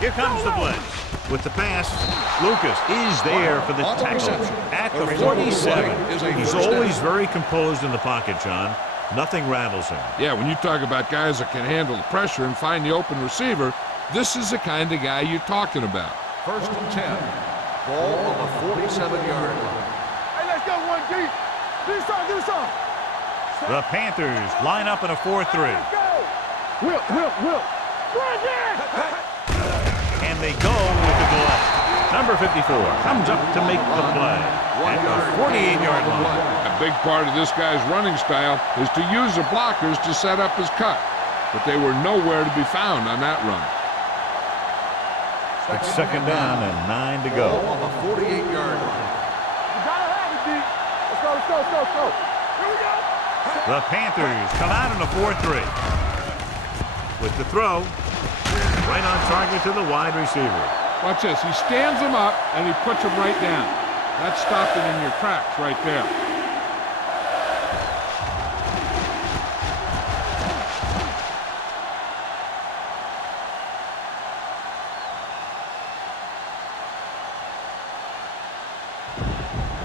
Here comes the blitz. With the pass, Lucas is there for the tackle at the 47. He's always very composed in the pocket, John. Nothing rattles him. Yeah, when you talk about guys that can handle the pressure and find the open receiver, this is the kind of guy you're talking about. 1st and 10. Ball on the 47-yard line. Hey, let's go, 1D. Do some. The Panthers line up in a 4-3. Whip. Run there. And they go with the delay. Number 54 comes up to make the play at the 48-yard line. A big part of this guy's running style is to use the blockers to set up his cut, but they were nowhere to be found on that run. It's 2nd down and 9 to go. Ball on the 48-yard line. You gotta have it, D. Let's go. Here we go. The Panthers come out in a 4-3. With the throw, right on target to the wide receiver. Watch this. He stands him up, and he puts him right down. That's stopping in your tracks right there.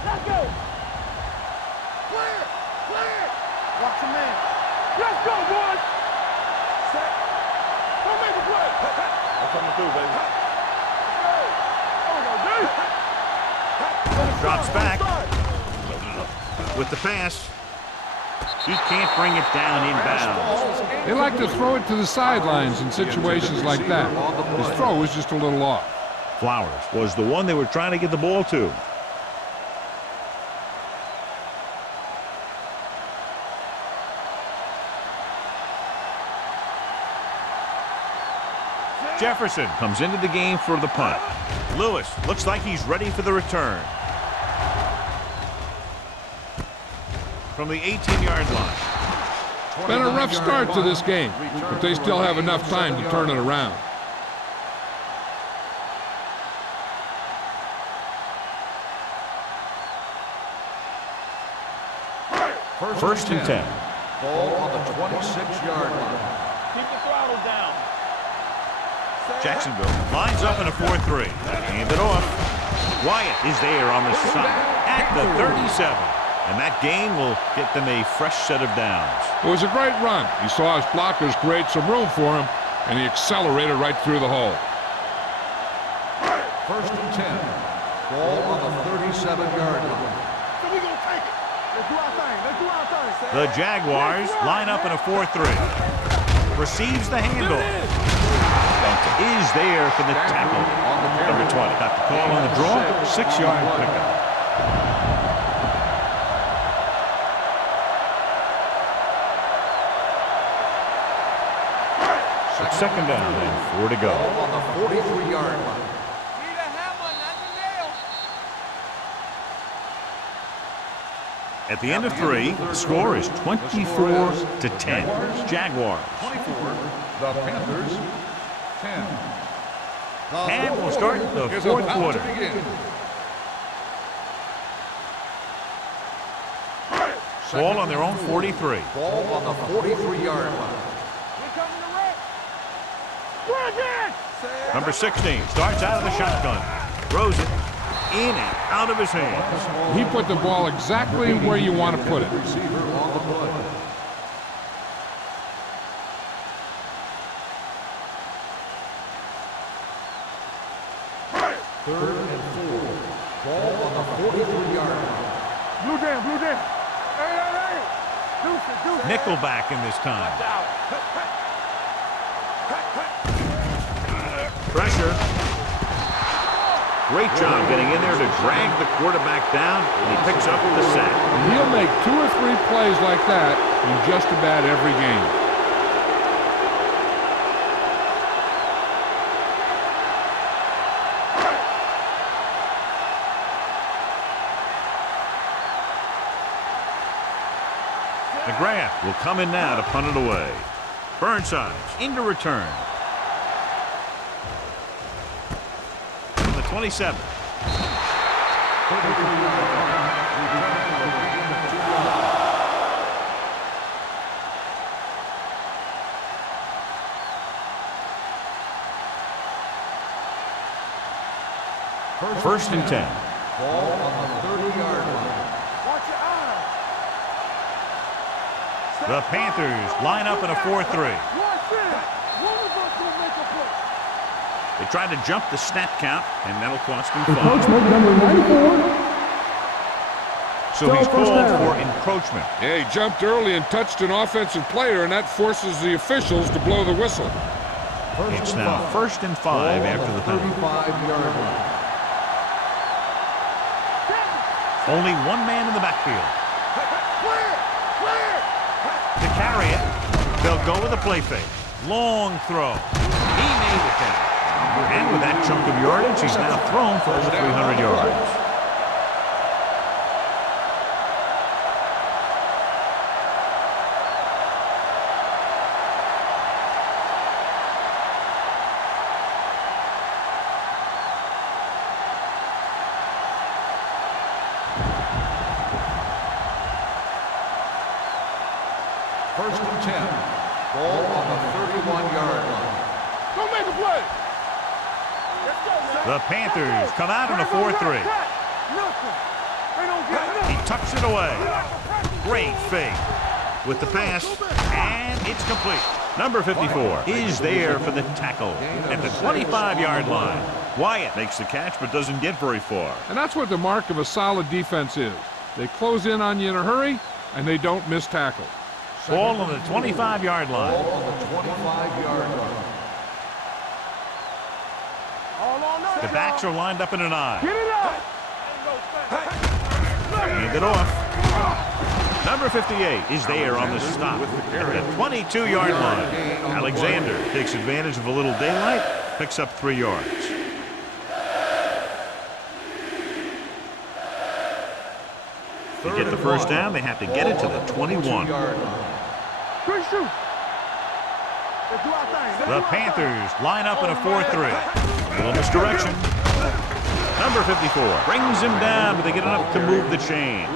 Let's go. Clear. Watch the man. Let's go, boys. Set. Don't make a play. I'm coming through, baby. Drops back. With the pass. He can't bring it down inbounds. They like to throw it to the sidelines in situations like that. His throw was just a little off. Flowers was the one they were trying to get the ball to. Jefferson comes into the game for the punt. Lewis looks like he's ready for the return. From the 18-yard line. Been a rough start to this game, but they still have enough time to turn it around. First and 10. Ball on the 26-yard line. Keep the throttle down. Jacksonville lines up in a 4-3. Hand it off. Wyatt is there on the side at the 37. And that gain will get them a fresh set of downs. It was a great run. He saw his blockers create some room for him, and he accelerated right through the hole. 1st and 10. Ball on the 37-yard line. So we gonna take it. Let's do our thing. The Jaguars line up in a 4-3. Receives the handle. Is there for the tackle. Number 20 got the call on the draw. 6-yard pickup. It's second down and 4 to go. Ball on the 43-yard line. At the end of 3, the score is 24-10. Jaguars. 24, the Panthers, 10. And we'll start the fourth quarter. Ball on their own 43. Ball on the 43-yard line. Number 16 starts out of the shotgun. Throws it in and out of his hands. He put the ball exactly where you want to put it. Receiver on the play. Third and 4. Ball on the 43-yard line. Blue down, blue down. Hey, hey, hey. Deuce it, deuce it. Nickelback in this time. Pressure. Great job getting in there to drag the quarterback down, and he picks up the sack. And he'll make 2 or 3 plays like that in just about every game. McGrath will come in now to punt it away. Burnside into return. From the 27. First and 10. Ball on the 30-yard line. Watch your eyes. The Panthers line up in a 4-3. Watch this. One of us will make a play. They tried to jump the snap count, and that'll cost them Encroachment 5. number 94. So he's Still first called down. for encroachment. Yeah, he jumped early and touched an offensive player, and that forces the officials to blow the whistle. It's now first and 5 after the penalty. 35-yard line. Only one man in the backfield. To carry it, they'll go with a play fake. Long throw. He made it down. And with that chunk of yardage, he's now thrown for over 300 yards. First and 10. Ball on the 31-yard line. Go make a play. Let's go, man. The Panthers come out in a 4-3. Nothing. They don't get He nothing. tucks it away. Great fake with the pass, and it's complete. Number 54 is there for the tackle at the 25-yard line. Wyatt makes the catch but doesn't get very far. And that's what the mark of a solid defense is. They close in on you in a hurry, and they don't miss tackle. Ball on the 25-yard line. Ball on the 25-yard line. All on us, The backs are lined up in an eye. Get it up. Hand it off. Number 58 is there on the stop at the 22-yard line. Alexander takes advantage of a little daylight, picks up 3 yards. To get the first down, they have to get it to the 21. Good shoot. Let's do our thing. The Panthers line up in a 4-3. A little misdirection. Number 54 brings him down, but they get enough to move the chains.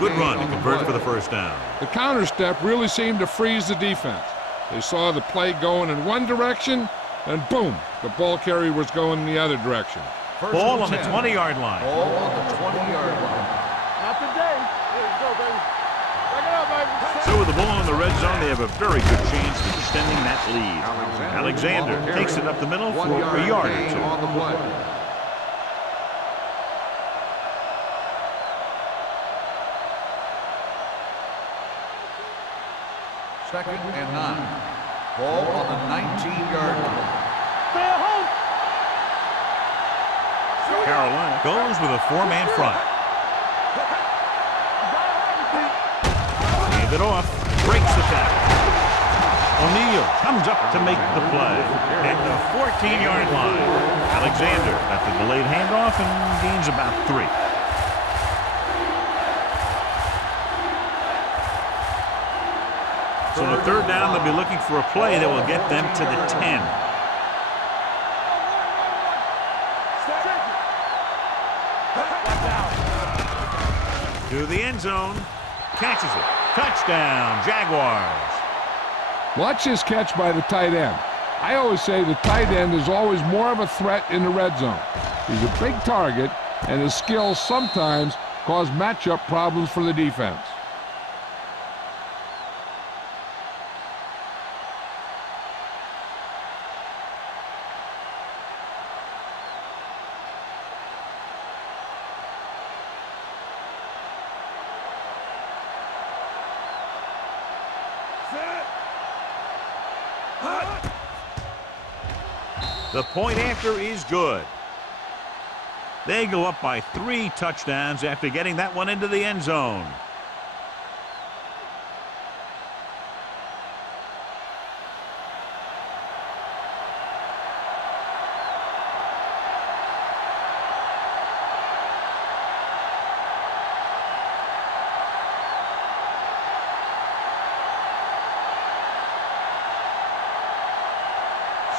Good run to convert for the first down. The counter step really seemed to freeze the defense. They saw the play going in one direction, and boom, the ball carrier was going in the other direction. Ball on the 20-yard line. Ball on the 20-yard line. Not today. Here we go, baby. Back it up, baby. So with the ball in the red zone, they have a very good chance of extending that lead. Alexander takes it up the middle for a yard or gain two. on the play. Second and 9. Ball on the 19-yard line. Stay at home. Carolina goes with a 4-man front. Hand it off. Breaks the tackle. On O'Neal comes up to make the play at the 14-yard line. Alexander got the delayed handoff and gains about 3. So on the 3rd down, they'll be looking for a play that will get them to the 10. To the end zone. Catches it. Touchdown, Jaguars. Watch this catch by the tight end. I always say the tight end is always more of a threat in the red zone. He's a big target, and his skills sometimes cause matchup problems for the defense. The point after is good. They go up by 3 touchdowns after getting that one into the end zone.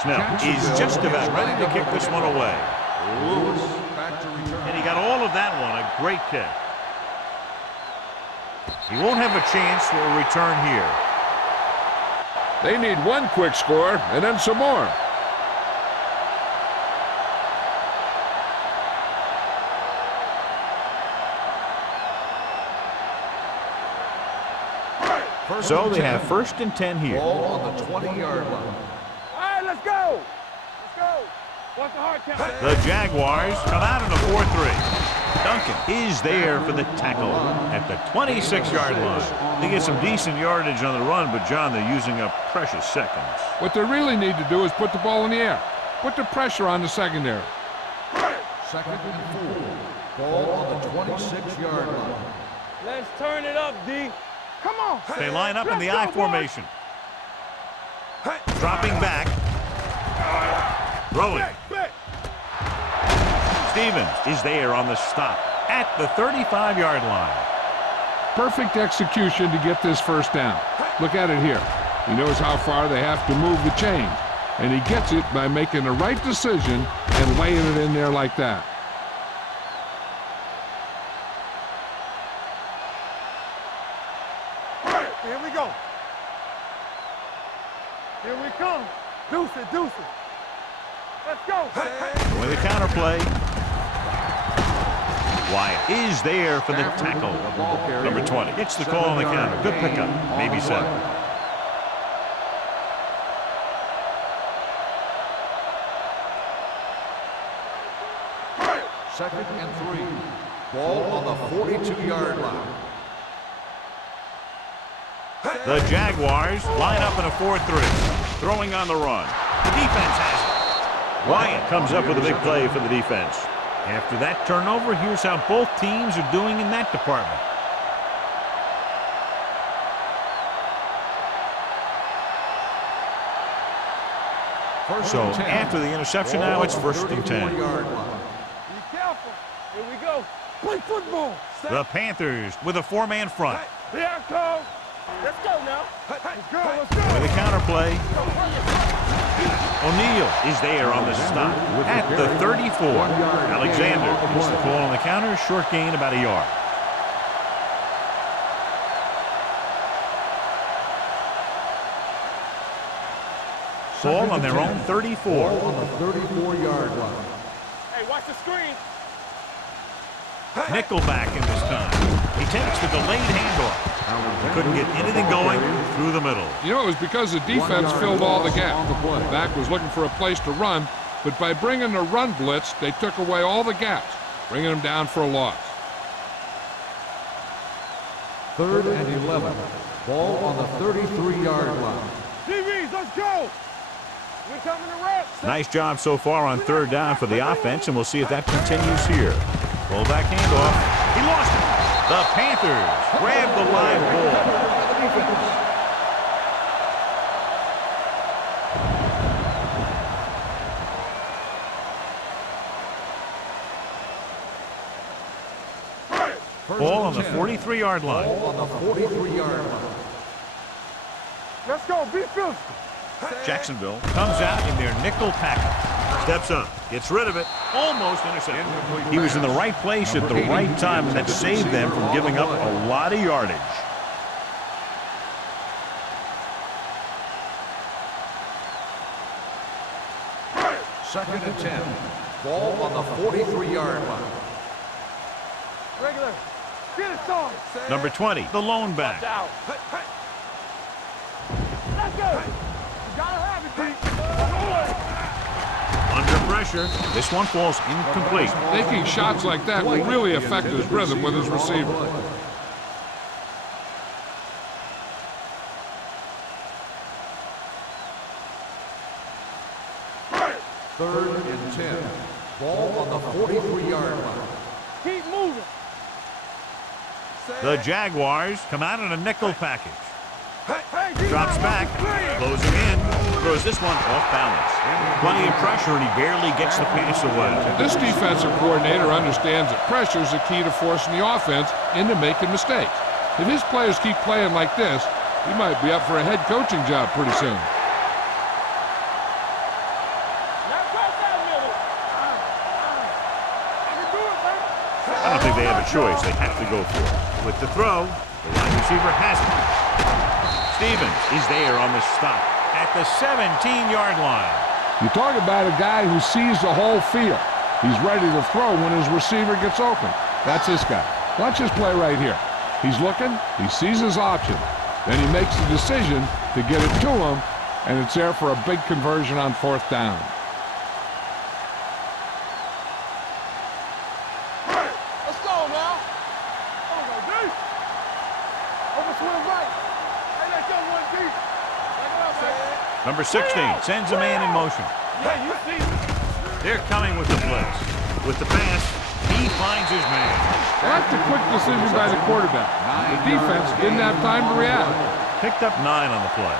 Snell is just about ready to kick this one away. Lewis back to return. And he got all of that one. A great kick. He won't have a chance for a return here. They need one quick score and then some more. So they have 1st and 10 here. Ball on the 20-yard line. Let's go! Let's go! What's the hard count? The Jaguars come out in a 4-3. Duncan is there for the tackle at the 26-yard line. They get some decent yardage on the run, but, John, they're using up precious seconds. What they really need to do is put the ball in the air. Put the pressure on the secondary. 2nd and 4. Ball on the 26-yard line. Let's turn it up, D. Come on! They line up in the Let's I go, formation. Dropping back. Throwing. Stevens is there on the stop at the 35-yard line. Perfect execution to get this 1st down. Look at it here. He knows how far they have to move the chain, and he gets it by making the right decision and laying it in there like that. Here we go. Here we come. Deuce it, deuce it. Let's go. With a counterplay. Wyatt is there for the tackle. Number 20 gets the call on the counter. Good pickup. Maybe 7. Second and 3. Ball on the 42-yard line. The Jaguars line up in a 4-3. Throwing on the run. The defense has it. Wyatt comes up with a big play for the defense. After that turnover, here's how both teams are doing in that department. So after the interception, now it's 1st and 10. Be careful. Here we go. Play football. The Panthers with a 4-man front. Here I come. Let's go now. Let's go, let's go. With a counterplay. O'Neal is there on the stop at the 34. Alexander gets the call on the counter. Short gain, about a yard. Ball on their own 34. Ball on the 34-yard line. Hey, watch the screen. Nickelback in this time. He takes the delayed handoff. He couldn't get anything going through the middle. You know, it was because the defense filled all the gaps. Back was looking for a place to run, but by bringing the run blitz, they took away all the gaps, bringing them down for a loss. 3rd and 11. Ball on the 33-yard line. DBs, let's go. We're coming to rest. Nice job so far on 3rd down for the offense, and we'll see if that continues here. Pull back handoff. He lost it. The Panthers grab the live ball. Ball on the 43-yard line. Ball on the 43-yard line. Let's go. Be physical. Jacksonville comes out in their nickel package. Steps up, gets rid of it, almost intercepted. He was in the right place at the right time, and that saved them from giving up a lot of yardage. Second and 10. Ball on the 43-yard line. Regular. Get it, son. Number 20, the lone back. Out. Let's go. You gotta have it, Pete. Under pressure, this one falls incomplete. Taking shots like that will really affect his rhythm with his receiver. Third and 10. Ball on the 43-yard line. Keep moving. The Jaguars come out in a nickel package. Hey, Drops back, closing in, throws this one off balance. Plenty of pressure, and he barely gets the pass away. This defensive coordinator understands that pressure is the key to forcing the offense into making mistakes. If his players keep playing like this, he might be up for a head coaching job pretty soon. I don't think they have a choice. They have to go for it. With the throw, the wide receiver has it. Stevens is there on the stop at the 17-yard line. You talk about a guy who sees the whole field. He's ready to throw when his receiver gets open. That's this guy. Watch this play right here. He's looking, he sees his option. Then he makes the decision to get it to him, and it's there for a big conversion on fourth down. Let's go now. Over deep. Over swing right. Hey, let's go one deep. Take it up, man. Number 16 sends a man in motion. Yeah, you see it. They're coming with the blitz. With the pass, he finds his man. That's a quick decision by the quarterback. The defense didn't have time to react. Picked up 9 on the play.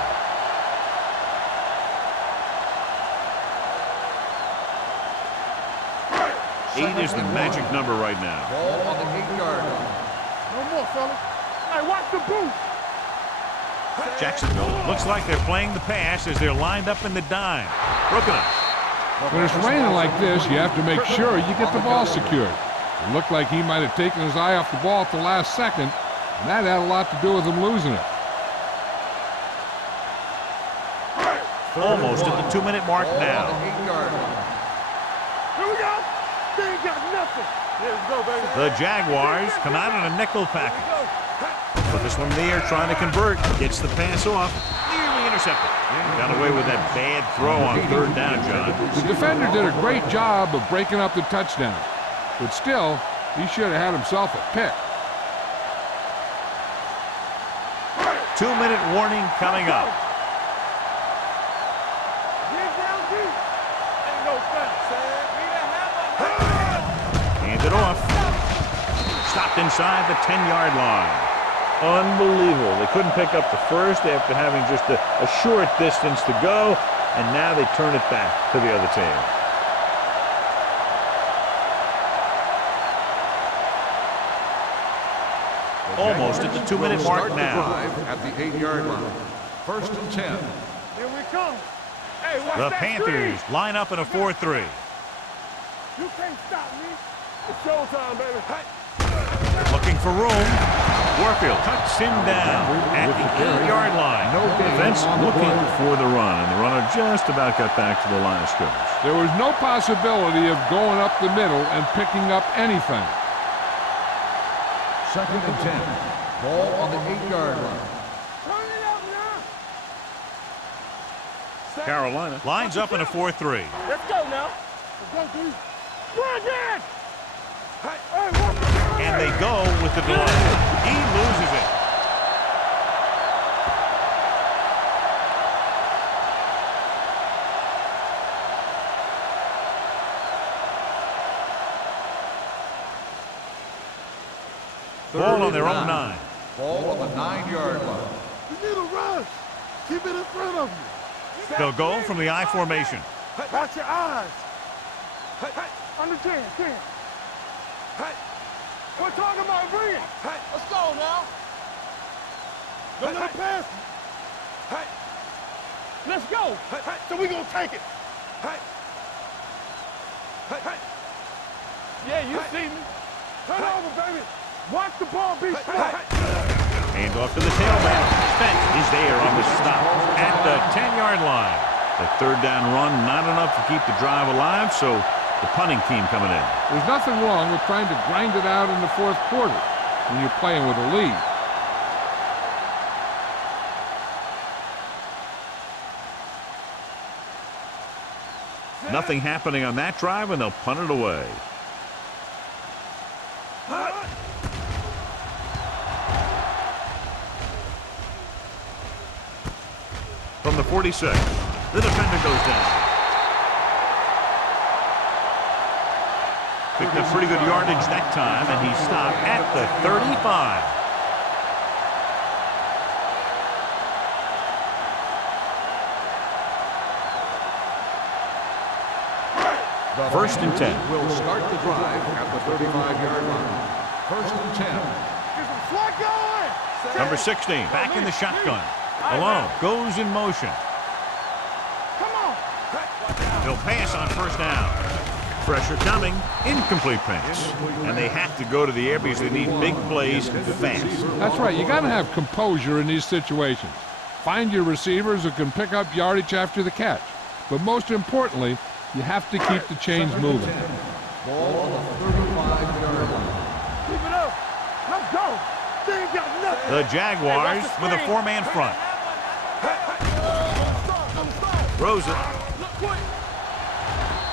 Eight is the magic number right now. Ball on the 8-yard line. No more, fellas. Hey, watch the booth. Jacksonville looks like they're playing the pass as they're lined up in the dime. Broken up. When it's raining like this, you have to make sure you get the ball secured. It looked like he might have taken his eye off the ball at the last second, and that had a lot to do with him losing it. Almost at the 2-minute mark Ball now. on the 8-yard line. Here we go. They ain't got nothing. Let's go, baby. The Jaguars come out in a nickel package. Put this one there, trying to convert. Gets the pass off. Nearly intercepted. Got away with that bad throw on third down, John. The defender did a great job of breaking up the touchdown, but still, he should have had himself a pick. 2-minute warning coming up. Get down deep. Ain't no sense. Hand it off. Stopped inside the 10-yard line. Unbelievable. They couldn't pick up the first after having just a short distance to go, and now they turn it back to the other team. Almost at the 2-minute mark Start the now. drive at the 8-yard line. First and 10. Here we come. Hey, watch The that Panthers screen. line up in a 4-3. You can't stop me. It's showtime, baby. Hey. Looking for room. Warfield cuts him down at the 8-yard line. Defense looking for the run, and the runner just about got back to the line of scrimmage. There was no possibility of going up the middle and picking up anything. Second and 10. Ball on the 8-yard line. Turn it up now. Carolina lines up in a 4-3. Let's go now. Let's go, dude. Bring it. Hey, watch the And they go with the delay. He loses it. Ball on their own 9. Ball on the 9-yard line. You need a rush. Keep it in front of you. They'll go from the I formation. Watch your eyes. Under 10, 10. We're talking about bringing. Hey, let's go now. Don't let it pass. Hey. Let's go. Hey. So we gonna take it. Hey. Hey. Yeah, you see me. Turn over, baby. Watch the ball be smart. Hand off to the tailback. Spence is there on the stop at the 10-yard line. The third down run, not enough to keep the drive alive, so the punting team coming in. There's nothing wrong with trying to grind it out in the fourth quarter when you're playing with a lead. Nothing happening on that drive, and they'll punt it away. From the 46, the defender goes down. Picked up pretty good yardage that time, and he stopped at the 35. First and 10. Will start the drive at the 35-yard line. First and 10. Get some swag going. Number 16, back in the shotgun. Alone, goes in motion. Come on. He'll pass on first down. Pressure coming, incomplete pass. And they have to go to the air because they need big plays fast. That's right. You got to have composure in these situations. Find your receivers who can pick up yardage after the catch. But most importantly, you have to keep the chains moving. Ball on the 35-yard line. Keep it up. Let's go. They ain't got nothing. The Jaguars with a four-man front. Throws it.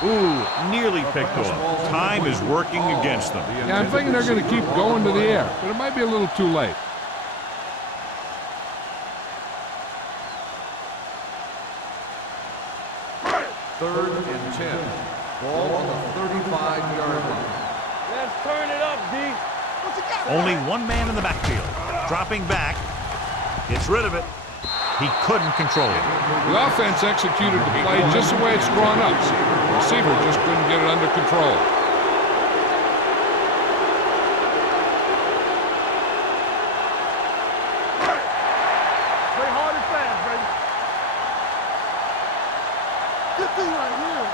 Ooh, nearly picked off. Time is working against them. Yeah, I'm thinking they're going to keep going to the air, but it might be a little too late. Third and 10. Ball on the 35-yard line. Let's turn it up, D. What you got? Only one man in the backfield. Dropping back. Gets rid of it. He couldn't control it. The offense executed the play just the way it's drawn up. The receiver just couldn't get it under control. Play hard and fast, baby. Get thing right here.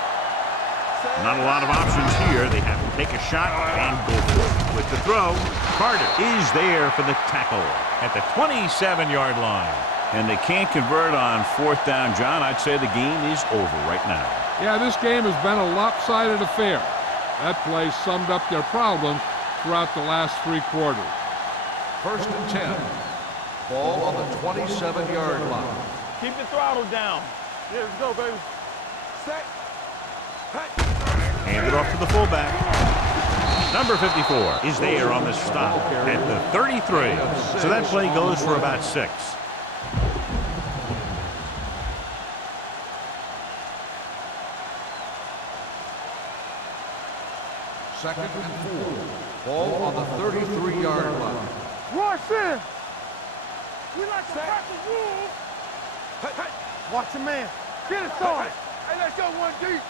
Not a lot of options here. They have to take a shot and go for it. With the throw, Carter is there for the tackle at the 27-yard line. And they can't convert on fourth down, John. I'd say the game is over right now. Yeah, this game has been a lopsided affair. That play summed up their problems throughout the last three quarters. First and 10. Ball on the 27-yard line. Keep the throttle down. Yeah, let's go, baby. Set. Hand it off to the fullback. Number 54 is there on the stop at the 33. So that play goes for about 6. Second and 4. Ball on the 33-yard line. Rush in. We like to practice rules. Hey. Watch your man. Get it started. Hey, let's go one deep.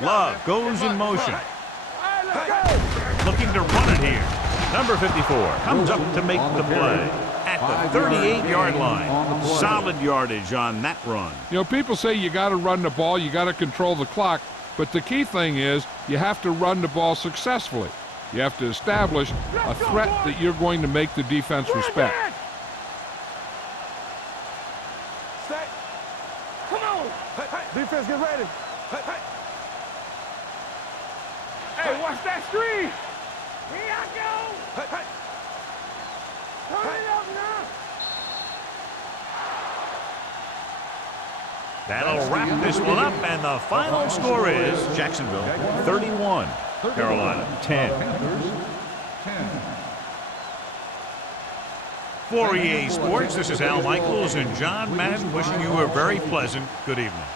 Love goes in motion. Hey, let's go. Looking to run it here. Number 54 comes up to make the play at the 38-yard line. Solid yardage on that run. You know, people say you got to run the ball, you got to control the clock, but the key thing is you have to run the ball successfully. You have to establish a threat that you're going to make the defense respect. Set. Come on. Defense, get ready. Hey, watch that screen. Here I go. Turn it up now. That'll wrap this one up, and the final score is Jacksonville 31, Carolina 10. For EA Sports, this is Al Michaels and John Madden wishing you a very pleasant good evening.